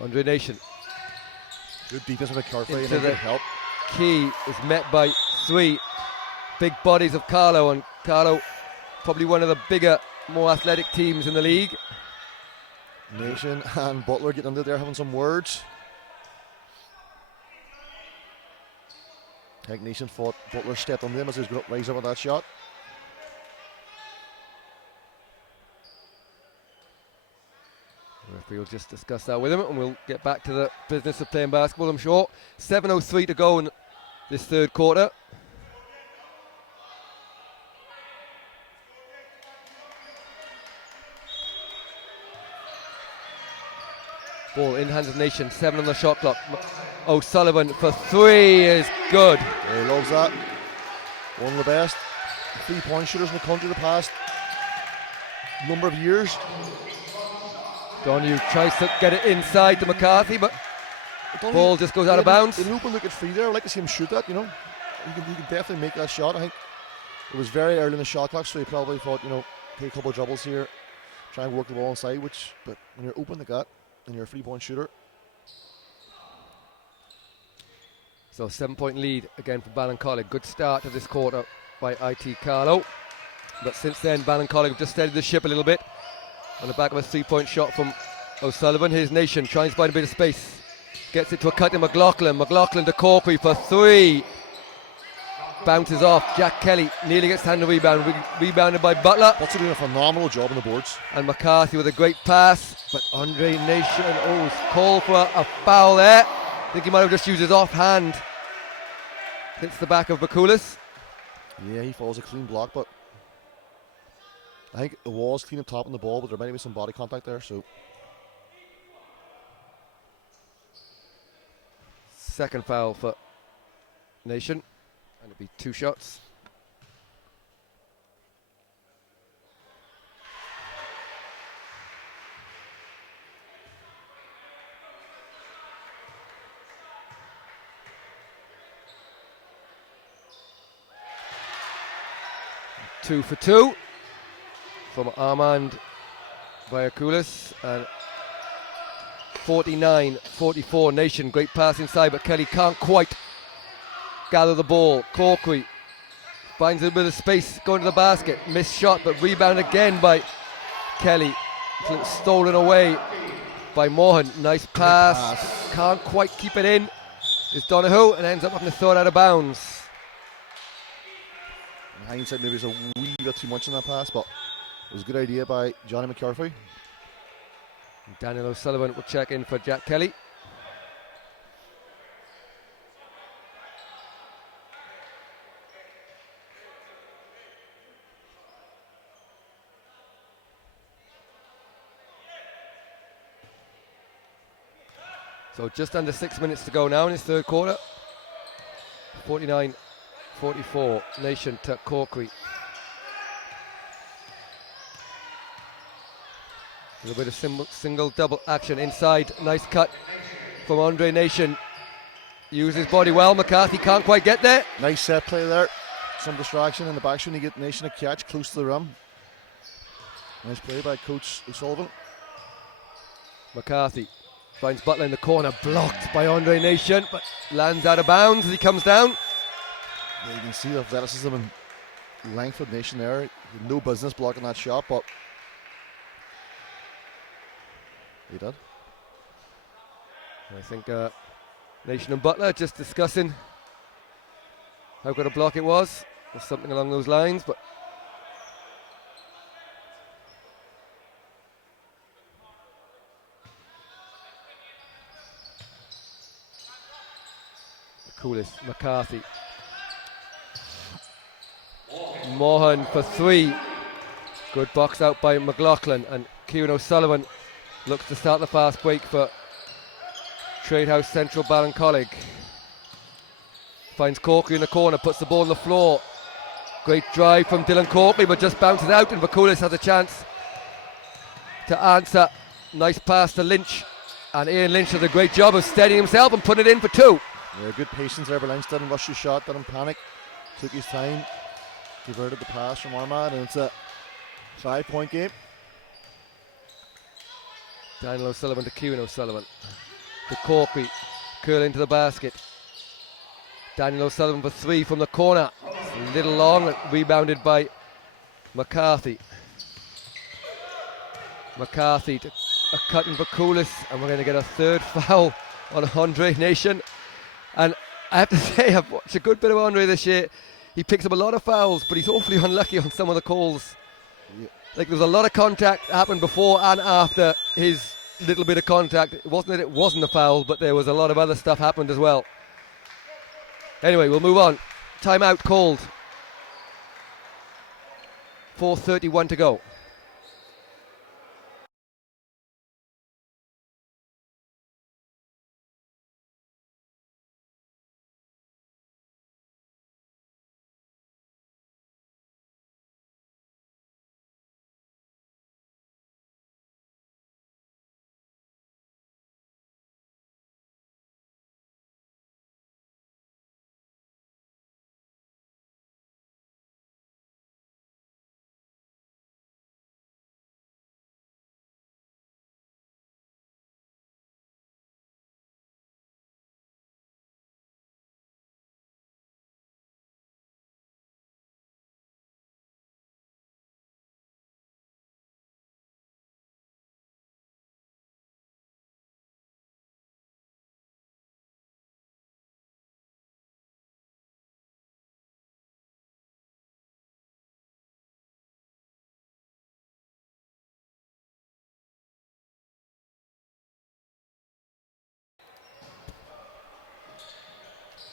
Andre Nation. Good defense from McCarthy. Into the help. Key is met by 3 big bodies of Carlow, and Carlow probably one of the bigger, more athletic teams in the league. Nation and Butler getting under there having some words. I think Nation fought Butler, stepped on them as he was going to rise up with that shot. Referee will just discuss that with him, and we'll get back to the business of playing basketball, I'm sure. 7:03 to go in this third quarter. Ball in hands of Nation, 7 on the shot clock. O'Sullivan for 3 is good. Yeah, he loves that. One of the best 3-point shooters in the country the past number of years. Donahue tries to get it inside to McCarthy, but ball just goes out of bounds. In open look at free there, I'd like to see him shoot that, you know. He can definitely make that shot. I think it was very early in the shot clock, so he probably thought, you know, take a couple of dribbles here, try and work the ball inside, but when you're open like that, and you're a 3-point shooter. So 7-point lead again for Ballincollig. Good start to this quarter by IT Carlow. But since then, Ballincollig have just steadied the ship a little bit on the back of a 3-point shot from O'Sullivan. Here's Nation, trying to find a bit of space. Gets it to a cut to McLaughlin. McLaughlin to Corkery for 3. Bounces off. Jack Kelly nearly gets hand to rebound. Rebounded by Butler. Butler doing a phenomenal job on the boards. And McCarthy with a great pass. But Andre Nation, called for a foul there. I think he might have just used his offhand. Hits the back of Bakulis. Yeah, he follows a clean block, but I think it was clean up top on the ball, but there might be some body contact there, so. Second foul for Nation. And it'll be 2 shots. Two for 2 from Armand Vayakulis, and 49-44 Nation. Great pass inside, but Kelly can't quite gather the ball. Corkery finds a bit of space going to the basket. Missed shot, but rebound again by Kelly. Stolen away by Mohan. Nice pass. Can't quite keep it in. It's Donoghue, and ends up having to throw it out of bounds. In hindsight, maybe it was a wee bit too much in that pass, but it was a good idea by Johnny McCarthy. Daniel O'Sullivan will check in for Jack Kelly. So just under 6 minutes to go now in this third quarter. 49-44, Nation to Corkery. A little bit of single double action inside. Nice cut from Andre Nation. Uses his body well. McCarthy can't quite get there. Nice set play there. Some distraction in the back shooting to get Nation a catch close to the rim. Nice play by Coach O'Sullivan. McCarthy finds Butler in the corner, blocked by Andre Nation, but lands out of bounds as he comes down. Yeah, you can see the athleticism and length of Nation there. No business blocking that shot, but he did. I think Nation and Butler just discussing how good a block it was, or something along those lines, but coolest. McCarthy. Mohan for 3. Good box out by McLaughlin, and Kieran O'Sullivan looks to start the fast break for Tradehouse Central Ballincollig. Finds Corkery in the corner, puts the ball on the floor. Great drive from Dylan Corkery, but just bounces out, and Vakulis has a chance to answer. Nice pass to Lynch, and Ian Lynch does a great job of steadying himself and putting it in for 2. Yeah, good patience there, but Lynch didn't rush his shot, didn't panic, took his time, diverted the pass from Armand, and it's a 5-point game. Daniel O'Sullivan to Kieran O'Sullivan. To Corkery, curl into the basket. Daniel O'Sullivan for 3 from the corner. It's a little long, rebounded by McCarthy. McCarthy to a cut in Vakulis, and we're going to get a third foul on Andre Nation. And I have to say, I've watched a good bit of Andre this year. He picks up a lot of fouls, but he's awfully unlucky on some of the calls. Yeah. Like, there was a lot of contact happened before and after his little bit of contact. It wasn't a foul, but there was a lot of other stuff happened as well. Anyway, we'll move on. Timeout called. 4:31 to go.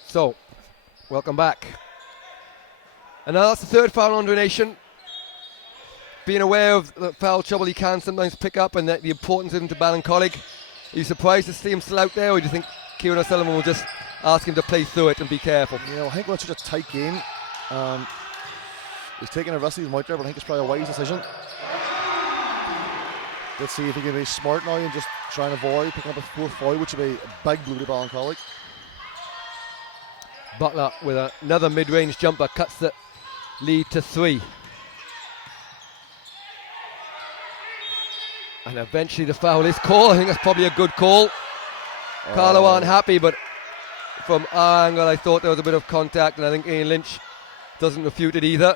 So, welcome back. And now that's the third foul on Nation. Being aware of the foul trouble he can sometimes pick up and the importance of him to Ballincollig. Are you surprised to see him still out there, or do you think Kieran O'Sullivan will just ask him to play through it and be careful? Yeah, well, I think when it's such a tight game, he's taking a risk, he's out there, but I think it's probably a wise decision. Let's see if he can be smart now and just try and avoid picking up a fourth foul, which would be a big blow to Ballincollig. Butler with another mid-range jumper cuts the lead to 3. And eventually the foul is called. I think that's probably a good call. Carlow aren't happy, but from our angle I thought there was a bit of contact, and I think Ian Lynch doesn't refute it either.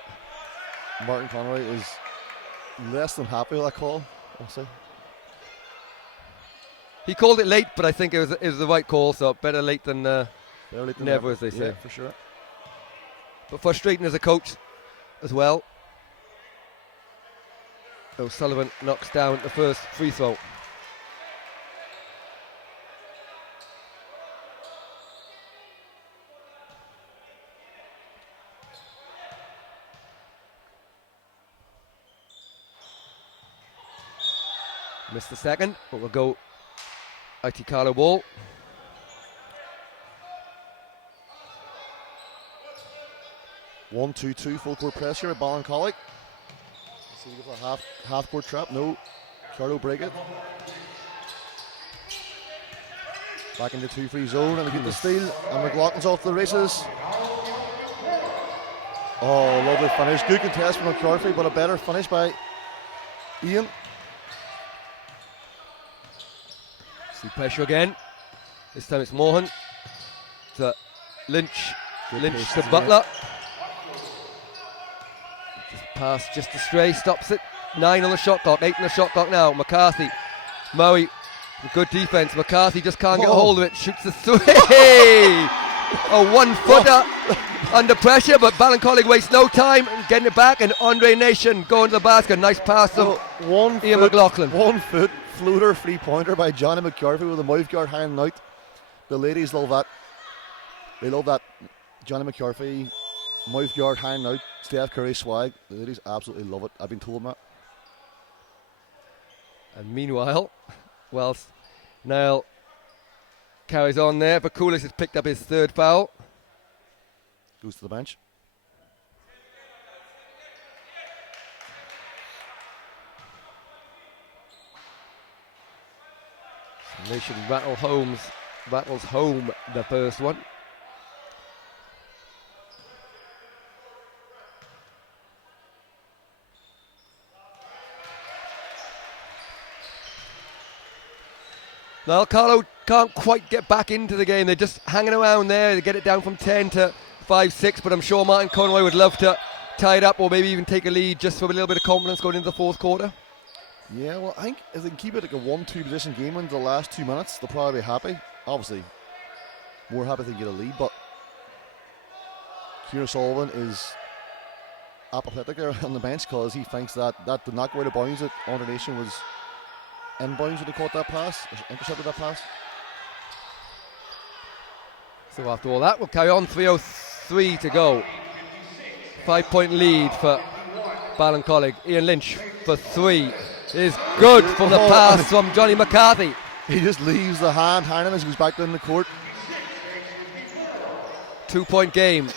Martin Conroy is less than happy with that call, I'll say. He called it late, but I think it was the right call, so better late than never, as they say. Yeah, for sure. But frustrating as a coach as well. O'Sullivan knocks down the first free throw. Missed the second, but we'll go IT Carlow ball. One, two, full court press here at Ballincollig. See if a half court trap. No. Carlow break it. Back into 2-free zone, and they get the steal. And McLaughlin's off to the races. Oh, lovely finish. Good contest from McCarthy, but a better finish by Ian. See pressure again. This time it's Mohan to Lynch. Lynch to Butler. Pass just astray, stops it. 9 on the shot clock, 8 on the shot clock now. McCarthy, Murray, good defense. McCarthy just can't get a hold of it. Shoots the 3. A 1-footer under pressure, but Ballincollig wastes no time getting it back, and Andre Nation going to the basket. Nice pass from Ian McLaughlin. 1 foot floater 3-pointer by Johnny McCarthy with a mouth guard hanging out. The ladies love that. They love that Johnny McCarthy mouth guard hanging out. Steph Curry swag. The ladies absolutely love it. I've been told that. And meanwhile, whilst Niall carries on there, Vakulis has picked up his third foul. Goes to the bench. Nation rattles home the first one. Now Carlow can't quite get back into the game. They're just hanging around there. They get it down from 10 to 5-6, but I'm sure Martin Conroy would love to tie it up or maybe even take a lead just for a little bit of confidence going into the fourth quarter. Yeah, well, I think if they can keep it like a 1-2 position game in the last 2 minutes, they'll probably be happy. Obviously, more happy if they get a lead, but Kieran Sullivan is apathetic there on the bench because he thinks that the knock out of bounds that Andre Nation was inbounds would have caught that pass, or intercepted that pass. So after all that, we'll carry on. 3:03 to go. 5-point lead for Ballincollig. Ian Lynch for 3 is good from the pass from Johnny McCarthy. He just leaves the hand hanging as he goes back down the court. 2-point game.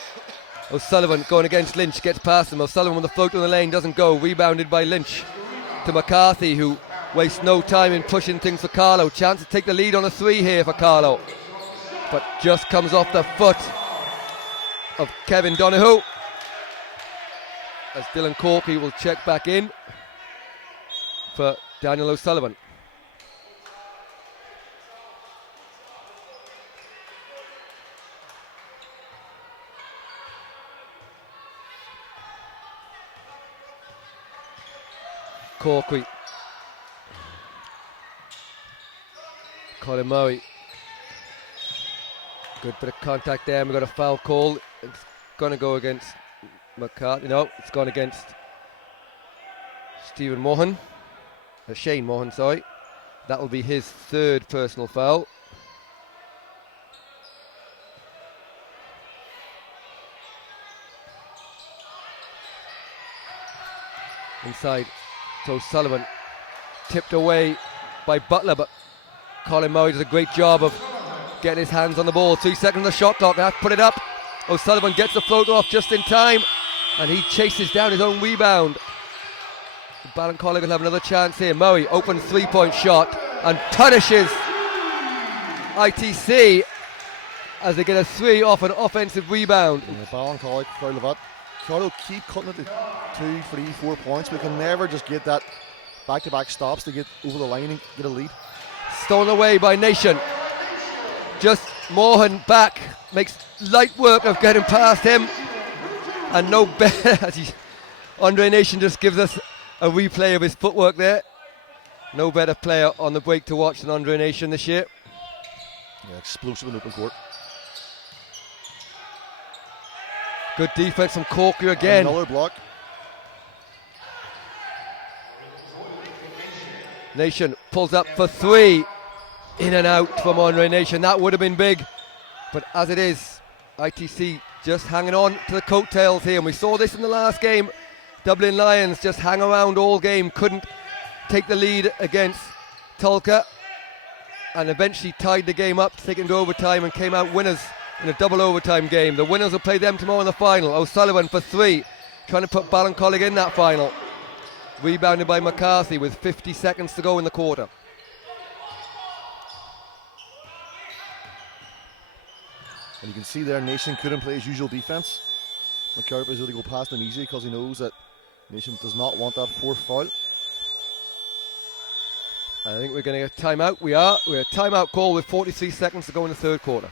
O'Sullivan going against Lynch, gets past him. O'Sullivan with the float on the lane, doesn't go. Rebounded by Lynch to McCarthy, who wastes no time in pushing things for Carlow. Chance to take the lead on a 3 here for Carlow, but just comes off the foot of Kevin Donoghue, as Dylan Corky will check back in for Daniel O'Sullivan. Corky, Colin Murray, good bit of contact there. We've got a foul call. It's going to go against McCarthy. No, it's gone against Shane Mohan, sorry. That will be his 3rd personal foul. Inside to O'Sullivan, tipped away by Butler, but Colin Murray does a great job of getting his hands on the ball. 3 seconds on the shot clock, they have to put it up. O'Sullivan gets the float off just in time, and he chases down his own rebound. Ballincollig will have another chance here. Murray, open 3-point shot, and punishes ITC as they get a 3 off an offensive rebound. Yeah, Ballincollig, foul of that. Carlow keep cutting it to 2, 3, 4 points. We can never just get that back-to-back stops to get over the line and get a lead. Stolen away by Nation. Just Mohan back, makes light work of getting past him, and no better. Andre Nation just gives us a replay of his footwork there. No better player on the break to watch than Andre Nation this year. Yeah, explosive in open court. Good defense from Corky again. Another block. Nation pulls up for 3. In and out from Andre Nation. That would have been big, but as it is, ITC just hanging on to the coattails here, and we saw this in the last game. Dublin Lions just hang around all game, couldn't take the lead against Tulka, and eventually tied the game up to take it into overtime and came out winners in a double overtime game. The winners will play them tomorrow in the final. O'Sullivan for 3, trying to put Ballincollig in that final. Rebounded by McCarthy with 50 seconds to go in the quarter. And you can see there Nation couldn't play his usual defense. McCarthy was able to go past him easy because he knows that Nation does not want that 4th foul. I think we're going to get a timeout. We're a timeout call with 43 seconds to go in the 3rd quarter.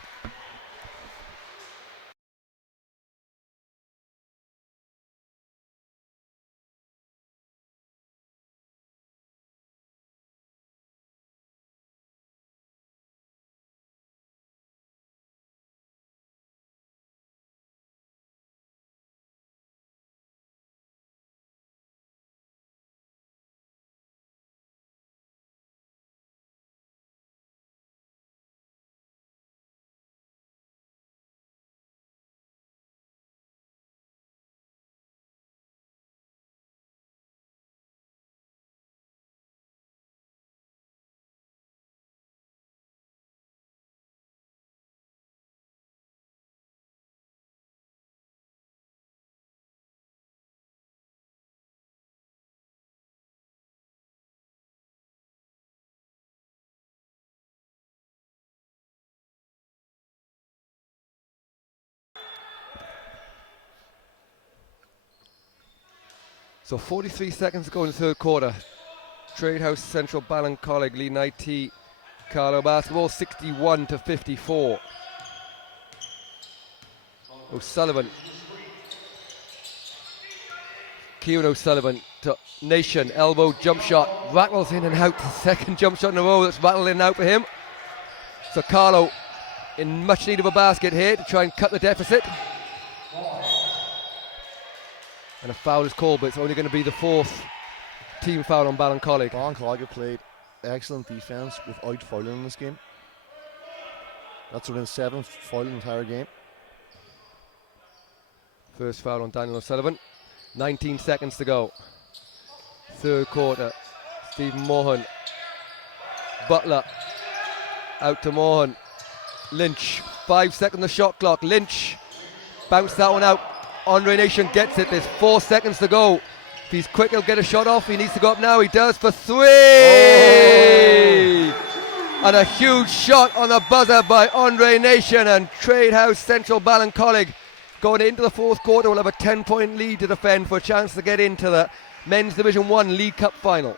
So 43 seconds to go in the 3rd quarter. Tradehouse Central Ballincollig leading IT Carlow basketball 61-54. O'Sullivan. Kieran O'Sullivan to Nation. Elbow jump shot. Rattles in and out. The 2nd jump shot in a row that's rattled in and out for him. So Carlow in much need of a basket here to try and cut the deficit. And a foul is called, but it's only going to be the 4th team foul on Ballincollig. Ballincollig have played excellent defence without fouling in this game. That's around 7th foul in the entire game. First foul on Daniel O'Sullivan. 19 seconds to go. Third quarter. Stephen Mohan. Butler. Out to Mohan. Lynch. 5 seconds the shot clock. Lynch. Bounce that one out. Andre Nation gets it. There's 4 seconds to go. If he's quick, he'll get a shot off. He needs to go up now. He does for 3. Oh. And a huge shot on the buzzer by Andre Nation, and Tradehouse Central Ballincollig going into the fourth quarter will have a 10-point lead to defend for a chance to get into the Men's Division 1 League Cup final.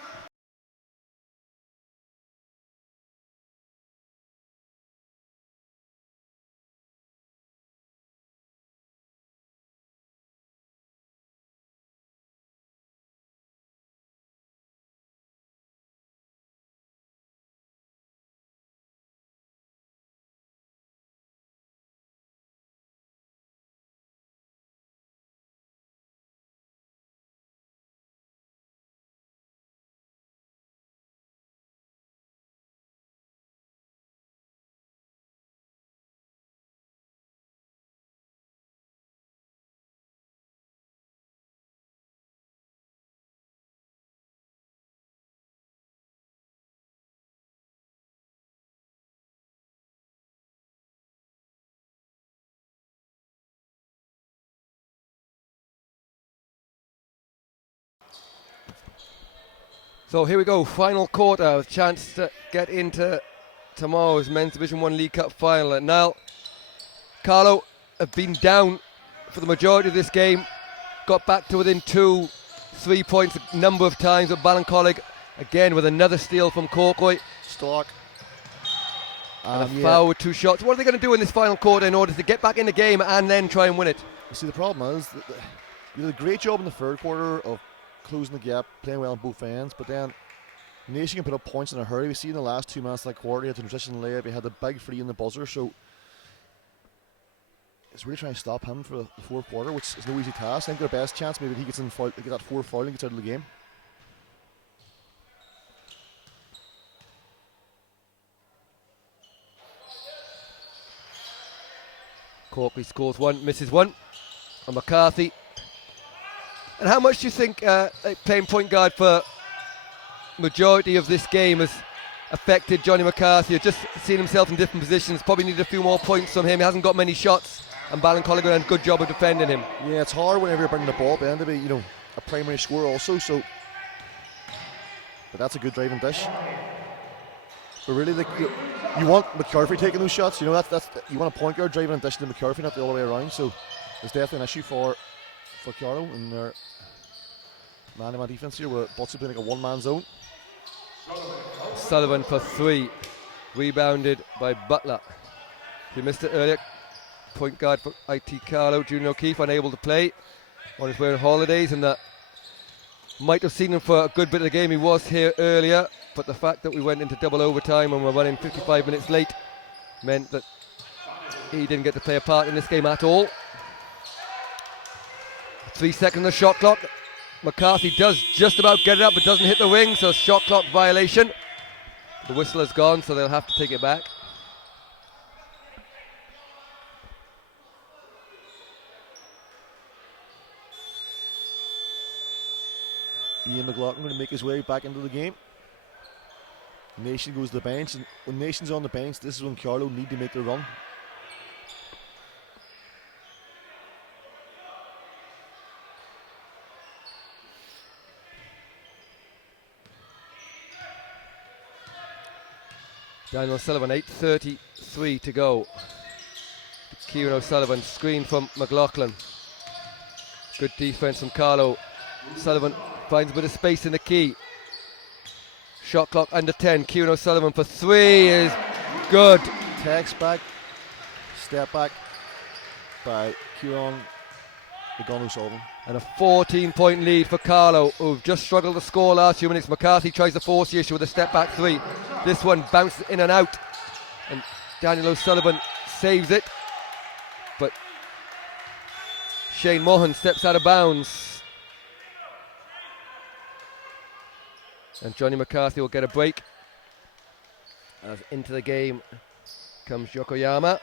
So here we go, final quarter, a chance to get into tomorrow's Men's Division 1 League Cup final. And now, Carlow have been down for the majority of this game, got back to within 2-3 points a number of times at Ballincollig, again with another steal from Corcoy. Stark. And a foul with 2 shots. What are they going to do in this final quarter in order to get back in the game and then try and win it? You see, the problem is that you did a great job in the third quarter of closing the gap, playing well on both ends, but then Nation can put up points in a hurry. We see in the last 2 minutes of that quarter, he had the transition layup, he had the big free in the buzzer, so it's really trying to stop him for the fourth quarter, which is no easy task. I think their best chance maybe he gets in foul, get that 4th foul and gets out of the game. Corkley scores 1, misses 1, and McCarthy. And how much do you think playing point guard for majority of this game has affected Johnny McCarthy? You've just seen himself in different positions, probably need a few more points from him. He hasn't got many shots, and Ballincollig done a good job of defending him. Yeah, it's hard whenever you're bringing the ball up to be, a primary scorer also, so. But that's a good driving dish. But really, you want McCarthy taking those shots. You want a point guard driving and dishing to McCarthy, not the other way around. So there's definitely an issue for Carlow in their man-to-man defense here, where Butts are playing like a one-man zone. Sullivan for 3, rebounded by Butler. He missed it earlier. Point guard for IT Carlow, Julian O'Keefe, unable to play on his way on holidays, and that might have seen him for a good bit of the game. He was here earlier, but the fact that we went into double overtime and we're running 55 minutes late meant that he didn't get to play a part in this game at all. 3 seconds on the shot clock. McCarthy does just about get it up, but doesn't hit the ring, so shot clock violation. The whistle has gone, so they'll have to take it back. Ian McLaughlin going to make his way back into the game. Nation goes to the bench, and when Nation's on the bench, this is when Carlow need to make their run. Daniel O'Sullivan, 8:33 to go. Kieran O'Sullivan, screen from McLaughlin. Good defense from Carlow. Sullivan finds a bit of space in the key. Shot clock under 10. Kieran O'Sullivan for 3 is good. Text back, step back by Kieran O'Sullivan. And a 14-point lead for Carlow, who've just struggled to score last few minutes. McCarthy tries to force the issue with a step back 3. This one bounces in and out, and Daniel O'Sullivan saves it. But Shane Mohan steps out of bounds. And Johnny McCarthy will get a break. As into the game comes Yokoyama.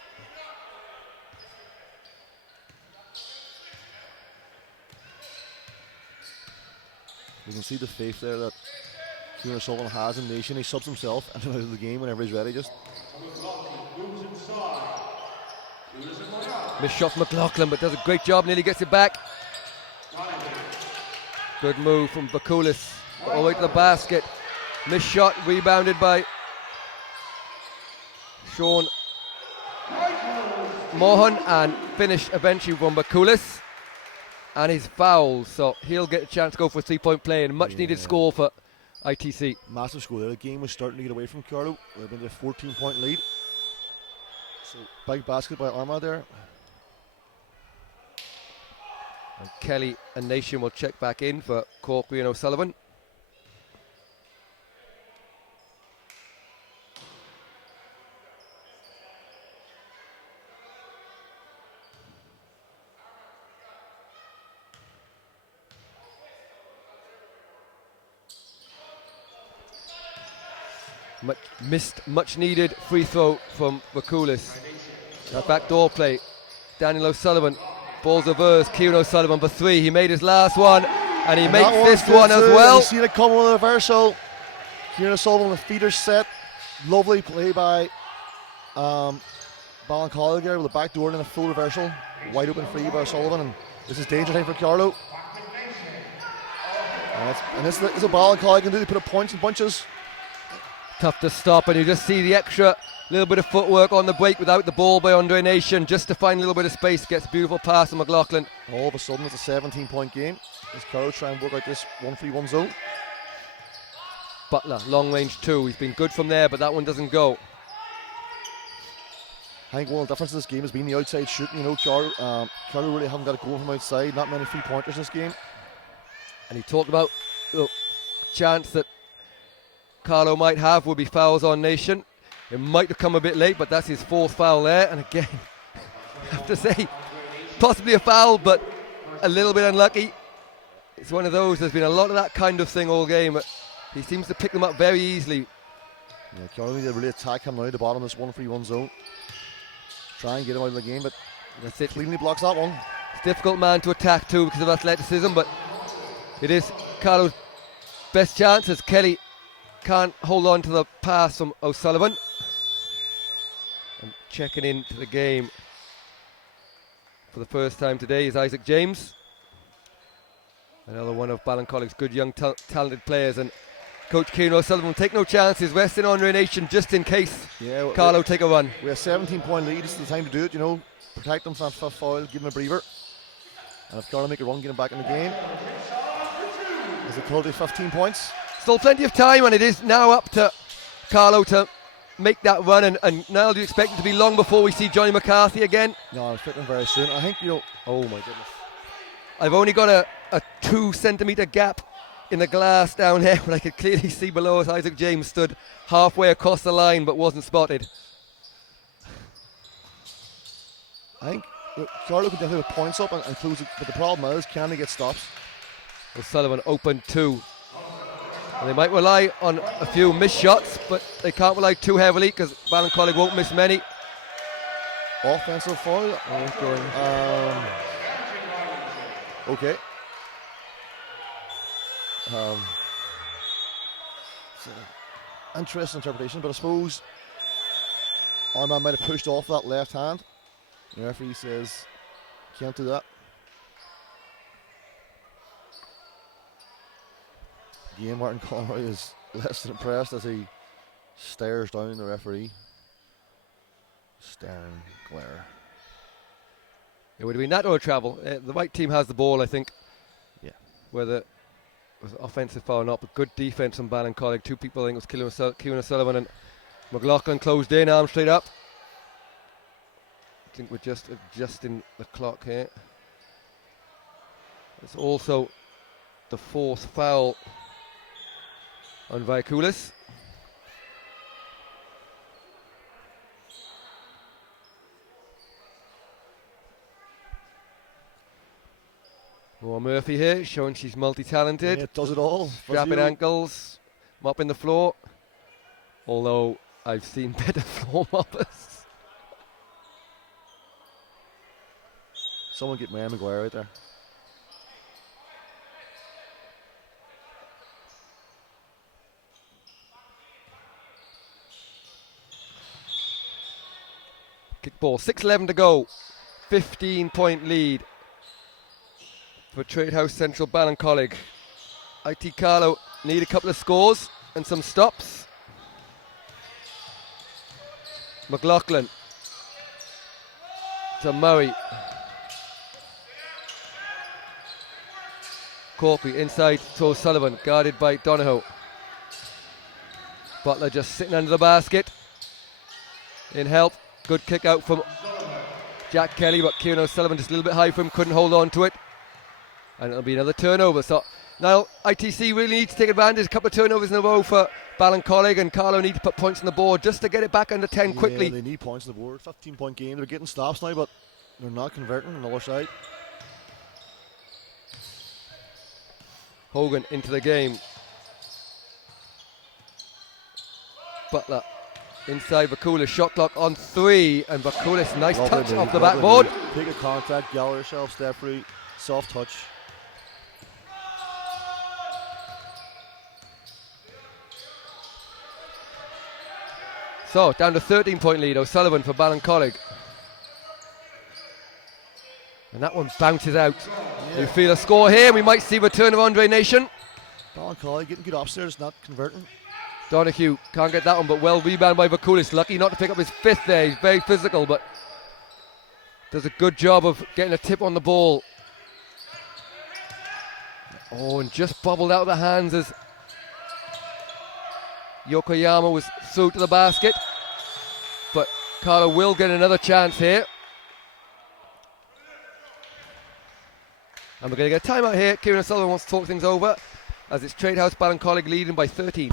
You can see the faith there that Kieran Sullivan has in Nation. He subs himself and out of the game whenever he's ready. Just Missed shot from McLaughlin, but does a great job. Nearly gets it back. Good move from Bakulis all the way to the basket. Missed shot, rebounded by Sean Mohan, and finished eventually from Bakulis. And his foul, so he'll get a chance to go for a 3-point play, and a much needed score for ITC. massive score there. The game was starting to get away from Carlow. They've been a 14-point lead. So big basket by Armagh there. And Kelly and Nation will check back in for Corkery and O'Sullivan. Much needed free throw from Bakulis. That backdoor play. Daniel O'Sullivan. Ball's reversed. Kieran O'Sullivan for 3. He made his last one, and he makes this one as well. You see it coming with a reversal. Kieran O'Sullivan with the feeder set. Lovely play by Ballincollig there with a backdoor and a full reversal. Wide open free by O'Sullivan, and this is danger time for Carlow. And this is a Ballincollig can do. They put up points in bunches. Tough to stop, and you just see the extra little bit of footwork on the break without the ball by Andre Nation, just to find a little bit of space. Gets a beautiful pass from McLaughlin. All of a sudden it's a 17-point game as Carlow try and work out this 1-3-1 zone. Butler, long range 2. He's been good from there, but that one doesn't go. I think one of the differences in this game has been the outside shooting. You know, Carlow really haven't got it going from outside. Not many 3-pointers in this game. And he talked about the chance that Carlow might have would be fouls on Nation. It might have come a bit late, but that's his 4th foul there. And again, I have to say, possibly a foul, but a little bit unlucky. It's one of those, there's been a lot of that kind of thing all game. He seems to pick them up very easily. Yeah, Carlow need to really attack him now, the bottom of this 1-3-1 zone. Try and get him out of the game, but That's it. cleanly blocks that one. It's a difficult man to attack too because of athleticism, but it is Carlow's best chance as Kelly can't hold on to the pass from O'Sullivan. And checking into the game for the first time today is Isaac James. Another one of Ballincollig's good young talented players, and Coach Kieran O'Sullivan will take no chances, resting Andre Nation just in case Carlow take a run. We have 17-point lead. This is the time to do it, you know. Protect them from that 5th foul, give them a breather. And if Carlow make a run, get them back in the game. Is it called 15 points? Still plenty of time, and it is now up to Carlow to make that run. And now do you expect it to be long before we see Johnny McCarthy again? No, I'm expecting very soon. I think, you know, Oh my goodness. I've only got a 2-centimetre gap in the glass down here, but I could clearly see below us Isaac James stood halfway across the line but wasn't spotted. I think Carlow can definitely put points up and close it, but the problem is, can they get stops? O'Sullivan open 2. And they might rely on a few missed shots, but they can't rely too heavily because Ballincollig won't miss many. Offensive foul. Okay. It's an interesting interpretation, but I suppose Armagh might have pushed off that left hand. The referee says can't do that. Again, Martin Conroy is less than impressed as he stares down the referee. Staring glare. It would have been that or travel. The right team has the ball, I think. Yeah. Whether it was offensive foul or not, but good defense from Ballincollig. 2 people, I think it was Kieran O'Sullivan and McLaughlin closed in, arm straight up. I think we're just adjusting the clock here. It's also the 4th foul on Vaikulis. More Murphy here, showing she's multi-talented. Yeah, it does it all. Strapping ankles, mopping the floor. Although I've seen better floor moppers. Someone get Mary Maguire right there. Kick ball, 6:11 to go. 15-point lead for Tradehouse Central Ballincollig. IT Carlow need a couple of scores and some stops. McLaughlin to Murray. Corpy inside to O'Sullivan, guarded by Donohoe. Butler just sitting under the basket. In help, good kick out from Jack Kelly, but Kieran O'Sullivan just a little bit high for him, couldn't hold on to it. And it'll be another turnover. So now ITC really need to take advantage. A couple of turnovers in a row for Ballincollig, and Carlow need to put points on the board just to get it back under 10 quickly. They need points on the board. 15-point game. They're getting stops now, but they're not converting on the other side. Hogan into the game. Butler inside Vakulis. Shot clock on 3, and Vakulis, nice touch off the backboard. Take a contact, gather yourself, step free, soft touch. So down to 13-point lead. O'Sullivan for Ballincollig. And that one bounces out. Yeah. You feel a score here, and we might see return of Andre Nation. Ballincollig getting good upstairs, not converting. Donahue can't get that one, but well rebound by Vakulis. Lucky not to pick up his 5th there. He's very physical, but does a good job of getting a tip on the ball. Oh, and just bobbled out of the hands as Yokoyama was through to the basket. But Carlow will get another chance here. And we're going to get a timeout here. Kieran O'Sullivan wants to talk things over as it's Tradehouse Ballincollig leading by 13.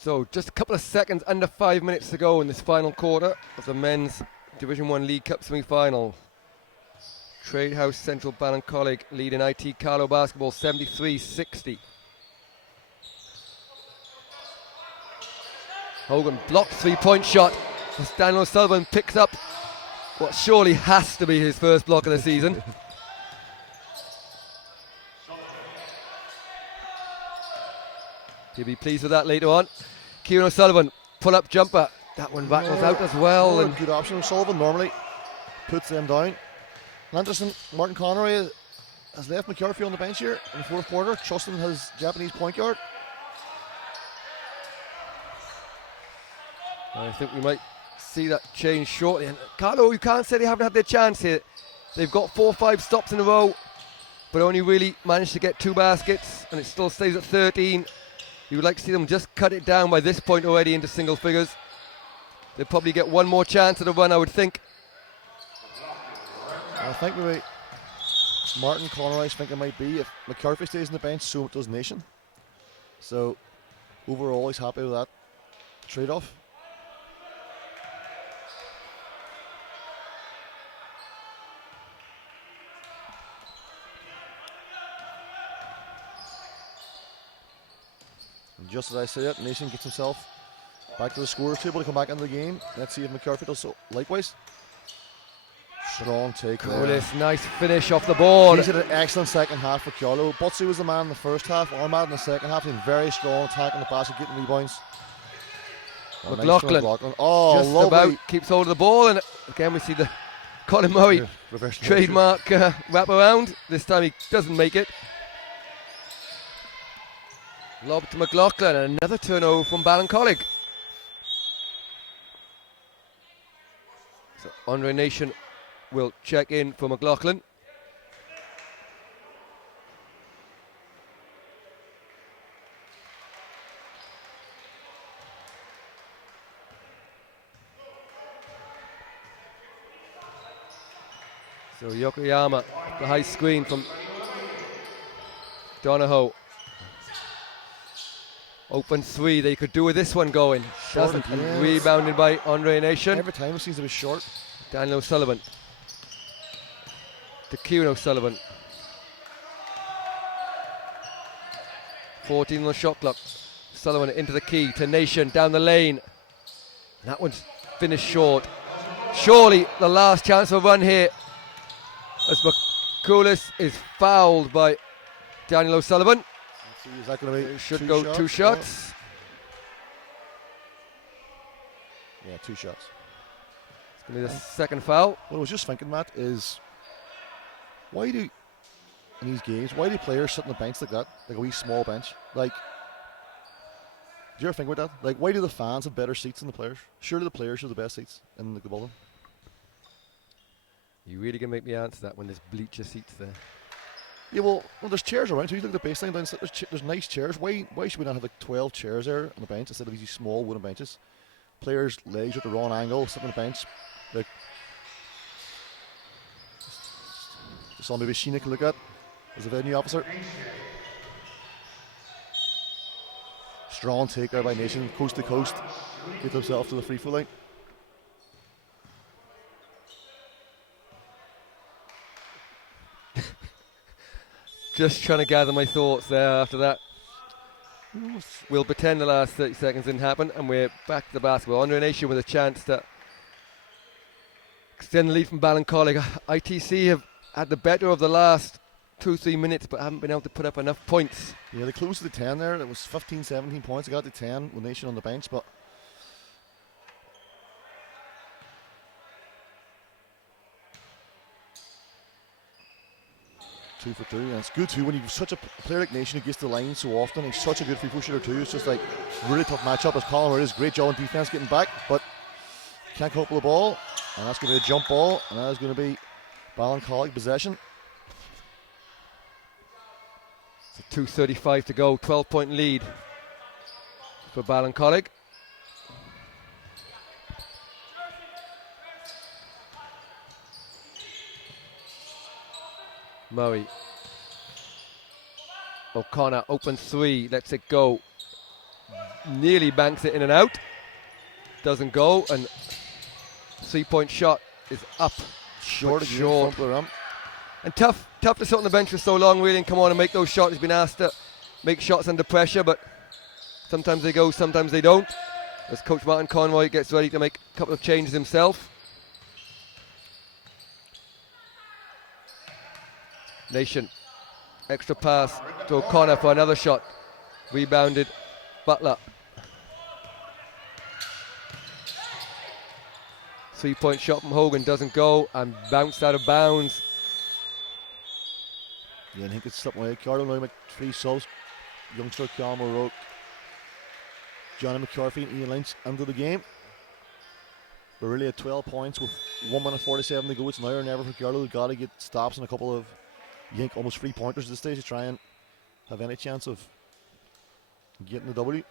So just a couple of seconds, under 5 minutes to go in this final quarter of the men's Division 1 League Cup semi-final. Tradehouse Central Ballincollig leading IT Carlow basketball 73-60. Hogan blocked 3-point shot as Daniel O'Sullivan picks up what surely has to be his first block of the season. He'll be pleased with that later on. Kieran O'Sullivan, pull-up jumper. That one back was out as well. And good option. O'Sullivan normally puts them down. And interesting, Martin Conroy has left McCarthy on the bench here in the fourth quarter, trusting his Japanese point guard. I think we might see that change shortly. And Carlow, you can't say they haven't had their chance here. They've got 4 or 5 stops in a row, but only really managed to get 2 baskets, and it still stays at 13. You would like to see them just cut it down by this point already into single figures. They'll probably get one more chance at a run, I would think. I think maybe Martin Conroy's think it might be if McCarthy stays on the bench, so does Nation. So overall, he's happy with that trade-off. And just as I say it, Nation gets himself back to the scorer's table to come back into the game. Let's see if McCarthy does so likewise. Strong take there. Coolest, nice finish off the board. He's had an excellent second half for Carlow. Butsu was the man in the first half. Armad in the second half. Been very strong attacking the basket, getting rebounds. McLaughlin, oh, just lovely. about keeps hold of the ball, and again we see the Colin Murray trademark wrap around. This time he doesn't make it. Lob to McLaughlin, and another turnover from Ballincollig. So Andre Nation will check in for McLaughlin. So Yokoyama, the high screen from Donahoe. Open three, they could do with this one going. Short Doesn't. again. And rebounded by Andre Nation. Every time it seems to be short. Daniel O'Sullivan. To Kieran O'Sullivan. 14 on the shot clock. Sullivan into the key to Nation down the lane. That one's finished short. Surely the last chance of a run here, as McCoulis is fouled by Daniel O'Sullivan. Is that going to be Should go two shots. Yeah, 2 shots. It's going to be the second foul. What I was just thinking, Matt, is why do, in these games, why do players sit on the bench like that? Like a wee small bench? Like, do you ever think about that? Like, why do the fans have better seats than the players? Surely the players have the best seats in the building. You really can make me answer that when there's bleacher seats there. Yeah, well, there's chairs around. So you look at the baseline down, there's nice chairs. Why should we not have like 12 chairs there on the bench instead of these small wooden benches? Players' legs at the wrong angle, sitting on the bench. Like, just saw maybe Sheena can look at as a venue officer. Strong take there by Nation, coast to coast. Get himself to the free throw line. Just trying to gather my thoughts there after that. We'll pretend the last 30 seconds didn't happen, and we're back to the basketball. Andre Nation with a chance to extend the lead from Ballincollig. ITC have had the better of the last 2-3 minutes, but haven't been able to put up enough points. Yeah, they closed to the 10 there. It was 15, 17 points. They got to 10 with Nation on the bench, but 2 for 2, and it's good too when you've such a player like Nation who gets to the line so often. He's such a good free throw shooter too. It's just like really tough matchup as Colin Murray does great job on defense getting back, but can't cope with the ball, and that's going to be a jump ball, and that is going to be Ballincollig possession. So 2:35 to go, 12-point lead for Ballincollig. Murray. O'Connor, open three, lets it go. Nearly banks it in and out. Doesn't go, and 3-point shot is up. Short. And tough to sit on the bench for so long, really, and come on and make those shots. He's been asked to make shots under pressure, but sometimes they go, sometimes they don't. As Coach Martin Conroy gets ready to make a couple of changes himself. Nation, extra pass to O'Connor for another shot. Rebounded Butler. 3-point shot from Hogan doesn't go and bounced out of bounds. Yeah, I think it's something like Carlow now make 3 subs. Youngster Cam O'Rourke, Johnny McCarthy and Ian Lynch into the game. We're really at 12 points with 1 minute 47 to go. It's now or never for Carlow. They've got to get stops and a couple of almost 3-pointers at this stage to try and have any chance of getting the W.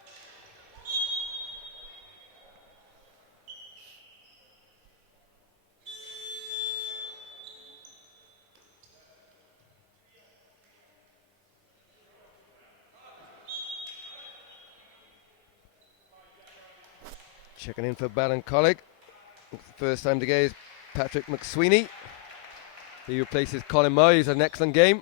Checking in for Ballincollig. First time today is Patrick McSweeney. He replaces Colin Murray. He's had an excellent game.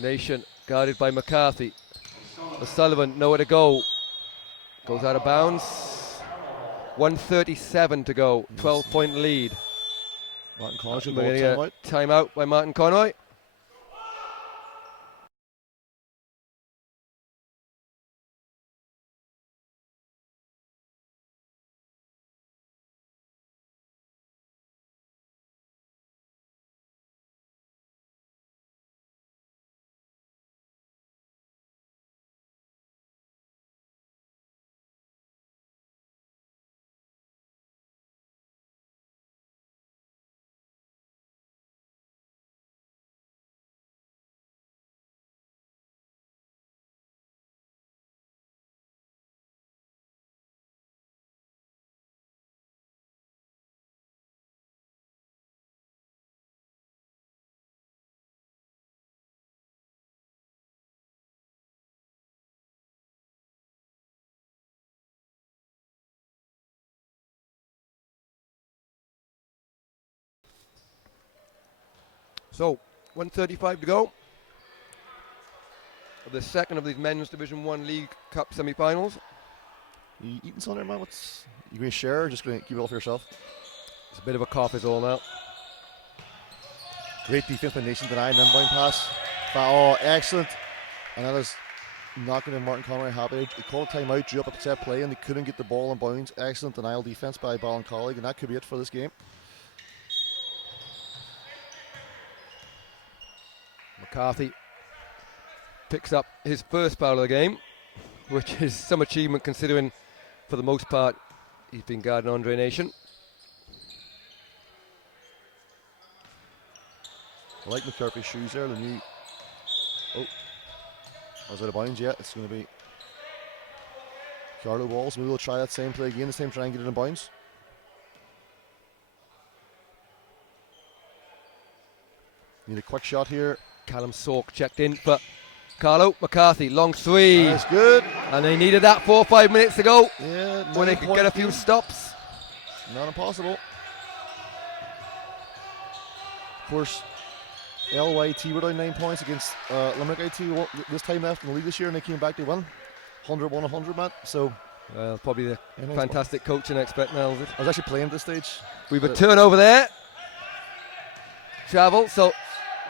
Nation guarded by McCarthy. O'Sullivan nowhere to go. Goes out of bounds. 1:37 to go. 12-point lead. Martin Connoy should We're ball going to timeout. get timeout by Martin Connoy. So, 1:35 to go. The second of these men's Division 1 League Cup semi-finals. You eating something there, man? You going to share or just going to keep it all for yourself? It's a bit of a cough is all now. Great defense by Nation denying an inbound pass. Oh, excellent. And that is not going to Martin Conroy happy. He called a timeout, drew up a set play, and they couldn't get the ball in bounds. Excellent denial defense by Ballincollig, and that could be it for this game. McCarthy picks up his first foul of the game, which is some achievement considering, for the most part, he's been guarding Andre Nation. I like McCarthy's shoes there. The new. Oh, I was out of bounds yet. It's going to be Carlow balls. Maybe we'll try that same play again. This time try and get it in bounds. Need a quick shot here. Callum Salk checked in for Carlow. McCarthy, long three. That's good. And they needed that 4 or 5 minutes to go Yeah, when they could get a few stops. Not impossible. Of course, LYT were down 9 points against Limerick IT this time left in the league this year, and they came back to win 101-100, Matt. So, Probably the fantastic coaching expert now. I was actually playing at this stage. We've a turnover there. Travel, so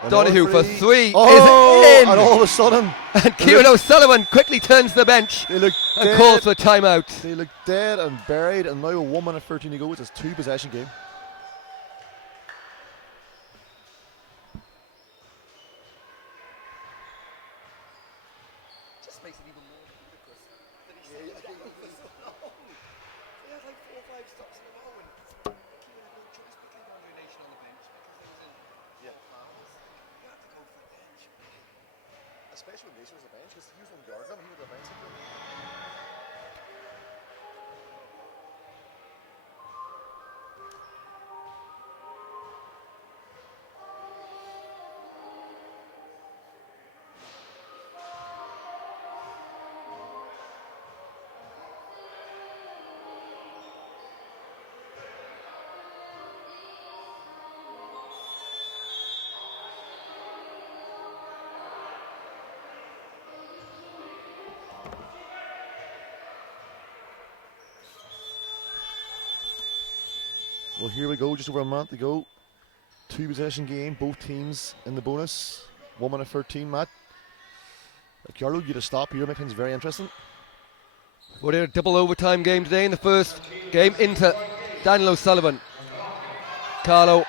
Donahue for three is in. And all of a sudden, and Kieran O'Sullivan quickly turns the bench they look and dead. calls for timeout. They look dead and buried, and now 1 minute 13 to go. It's a 2-possession game. Just makes it even more ludicrous that he stays that long for so long. He has like 4 or 5 stops in a row, and Kieran had no choice but to leave Andre Nation on the bench because he was in fouls. You have to go for the bench. Especially when Nation was the bench, because he was on guard him and he was the bench. Well, here we go, just over a month to go. 2-possession game, both teams in the bonus. 1 minute 13, Matt. Carlow, get a stop here, make things very interesting. We're in a double overtime game today in the first game into Daniel O'Sullivan. Carlow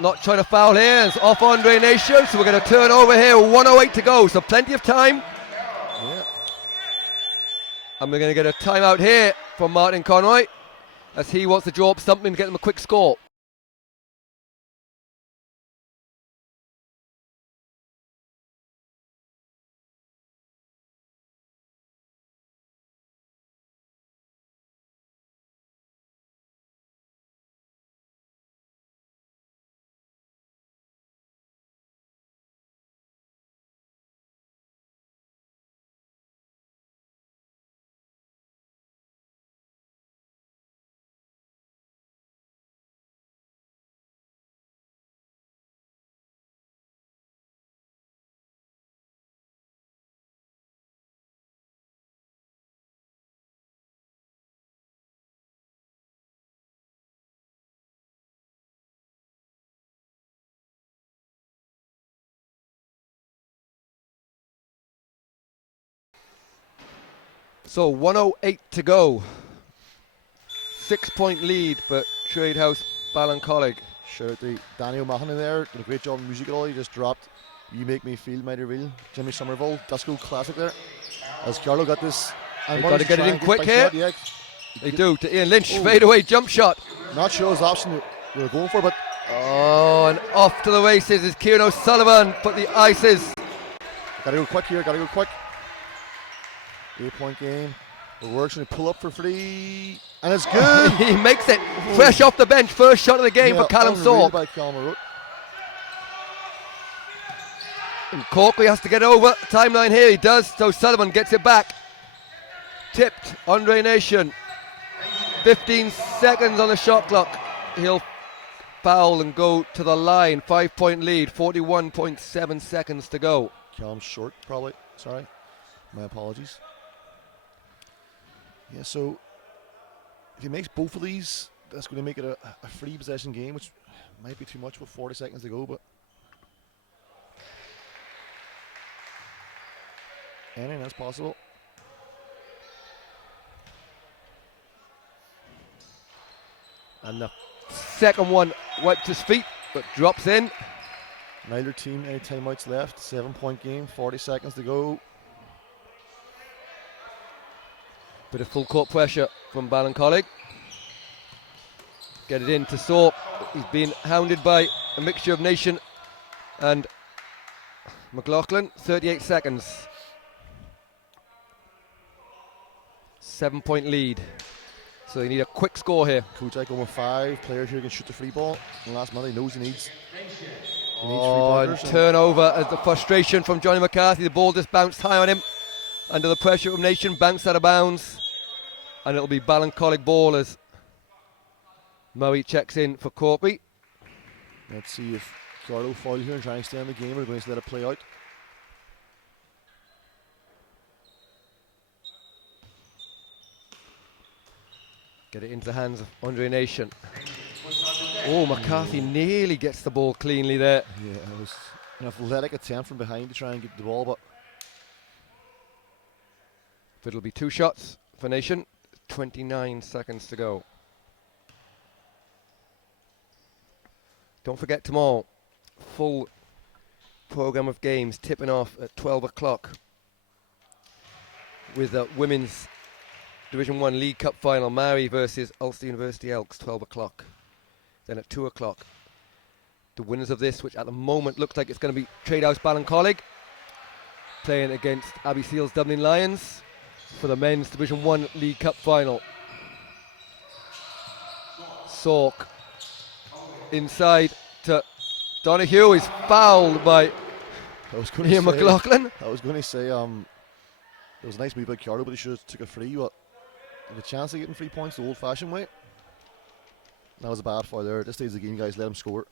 not trying to foul here, it's off Andre Nation, so we're going to turn over here, 1:08 to go, so plenty of time. Yeah. And we're going to get a timeout here from Martin Conroy, as he wants to draw up something to get them a quick score. So 108 to go. 6-point lead, but Tradehouse Ballincollig. Shout out to Danny O'Mahony there. Did a great job on music at all. He just dropped You Make Me Feel Mighty Real. Jimmy Somerville, disco classic there. As Carlow got this. They've got to get it in quick here. Shot, yeah. They do, to Ian Lynch. Fade away jump shot. Not sure his option they were going for, but oh, and off to the races is Kieran O'Sullivan. Put the ices. gotta go quick here, gotta go quick. 8-point game. It works and pull up for free. And it's good. He makes it. Fresh off the bench. First shot of the game for Callum Sork. And Corkley has to get over timeline here. He does. So Sullivan gets it back. Tipped. Andre Nation. 15 seconds on the shot clock. He'll foul and go to the line. 5-point lead. 41.7 seconds to go. Callum short, probably. Sorry. My apologies. Yeah, so if he makes both of these, that's going to make it a free possession game, which might be too much with 40 seconds to go, but anything that's possible. And the second one wiped his feet, but drops in. Neither team any timeouts left. 7-point game, 40 seconds to go. Bit of full court pressure from Ballincollig. Get it in to Sork. He's been hounded by a mixture of Nation and McLaughlin. 38 seconds. 7-point lead. So they need a quick score here. Kuchak going with 5 players here can shoot the free ball. And last minute he knows he needs and turnover as the frustration from Johnny McCarthy. The ball just bounced high on him. Under the pressure of Nation, bounced out of bounds. And it'll be Ballincollig ball as Murray checks in for Corby. Let's see if Carlow foul here and try and stay in the game, or going to let it play out. Get it into the hands of Andre Nation. Oh, McCarthy nearly gets the ball cleanly there. Yeah, it was an athletic attempt from behind to try and get the ball, but it'll be 2 shots for Nation. 29 seconds to go. Don't forget tomorrow, full program of games tipping off at 12 o'clock with the Women's Division 1 League Cup final, Mary versus Ulster University Elks, 12 o'clock. Then at 2 o'clock, the winners of this, which at the moment looks like it's going to be Tradehouse Ballincollig, playing against Abbey Seals Dublin Lions for the Men's Division 1 League Cup final. Sork inside to Donahue, is fouled by Ian McLaughlin. I was going to say, it was a nice move by Carlow, but he should have took a free. But the chance of getting 3 points the old-fashioned way. That was a bad foul there. At this stage of the game, guys, let him score.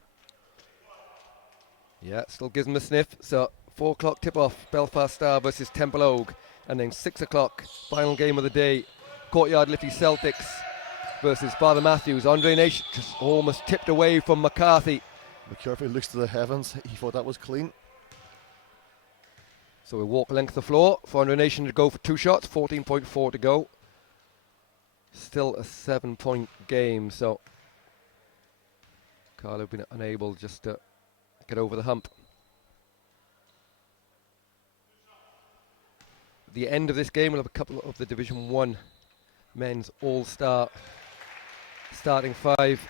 Yeah, still gives him a sniff. So 4 o'clock tip-off, Belfast Star versus Temple Ogue. And then 6 o'clock, final game of the day, Courtyard Liffey Celtics versus Father Matthews. Andre Nation just almost tipped away from McCarthy. McCarthy looks to the heavens. He thought that was clean. So we walk length the floor for Andre Nation to go for 2 shots. 14.4 to go. Still a 7-point game. So Carlow been unable just to get over the hump. The end of this game, we'll have a couple of the Division 1 men's all-star starting 5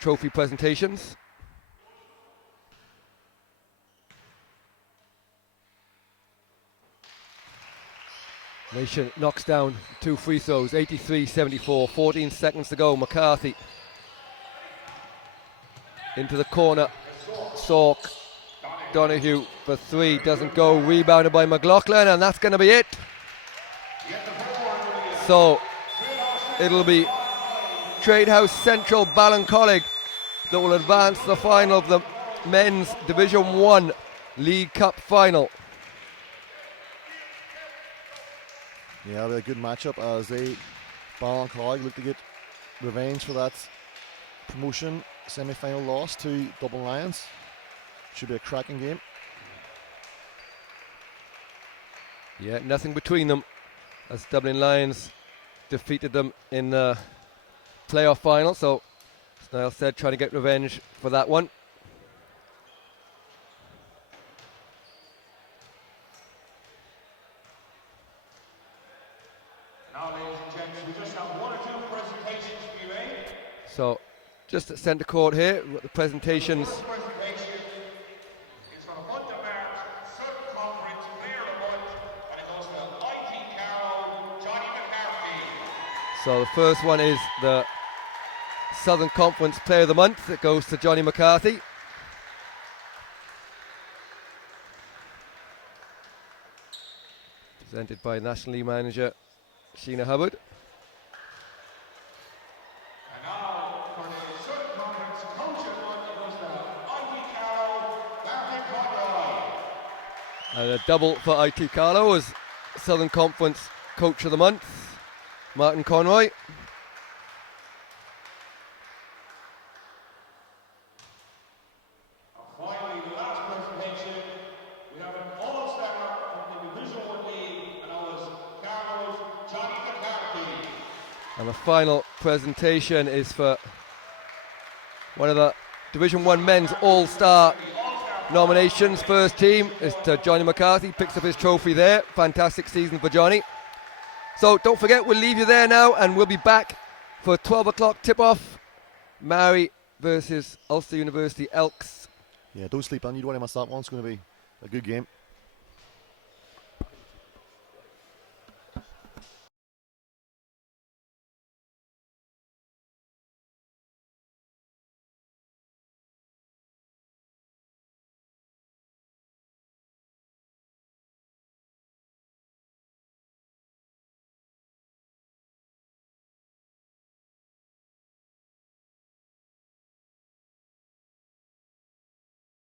trophy presentations. Nation knocks down 2 free throws, 83-74, 14 seconds to go. McCarthy into the corner. Sork. Donahue for 3, doesn't go, rebounded by McLaughlin, and that's going to be it. So it'll be Tradehouse Central Ballincollig that will advance to the final of the Men's Division 1 League Cup final. Yeah, it'll be a good matchup as Ballincollig look to get revenge for that promotion semi-final loss to Dublin Lions. Should be a cracking game. Yeah, nothing between them as Dublin Lions defeated them in the playoff final. So, as Niall said, trying to get revenge for that one. Now, ladies and gents, we just have one or two presentations to be made. So, just at centre court here, we've got the presentations. The first presentation is for the month of March, Southern Conference Player of the Month, and it goes to IT Carlow, Johnny McCarthy. So the first one is the Southern Conference Player of the Month. It goes to Johnny McCarthy. Presented by National League manager Sheena Hubbard. And now for the Southern Conference Coach of the Month, it goes to IT Carlow, Ballincollig. And a double for IT Carlow as Southern Conference Coach of the Month, Martin Conroy. Finally, the last presentation, we have an all-star from the Division 1 League, and that was Carlow's Johnny McCarthy. And the final presentation is for one of the Division 1 men's all-star nominations. First team is to Johnny McCarthy, picks up his trophy there. Fantastic season for Johnny. So don't forget, we'll leave you there now, and we'll be back for 12 o'clock tip-off. Mary versus Ulster University Elks. Yeah, don't sleep on. You don't want to miss that one. It's going to be a good game.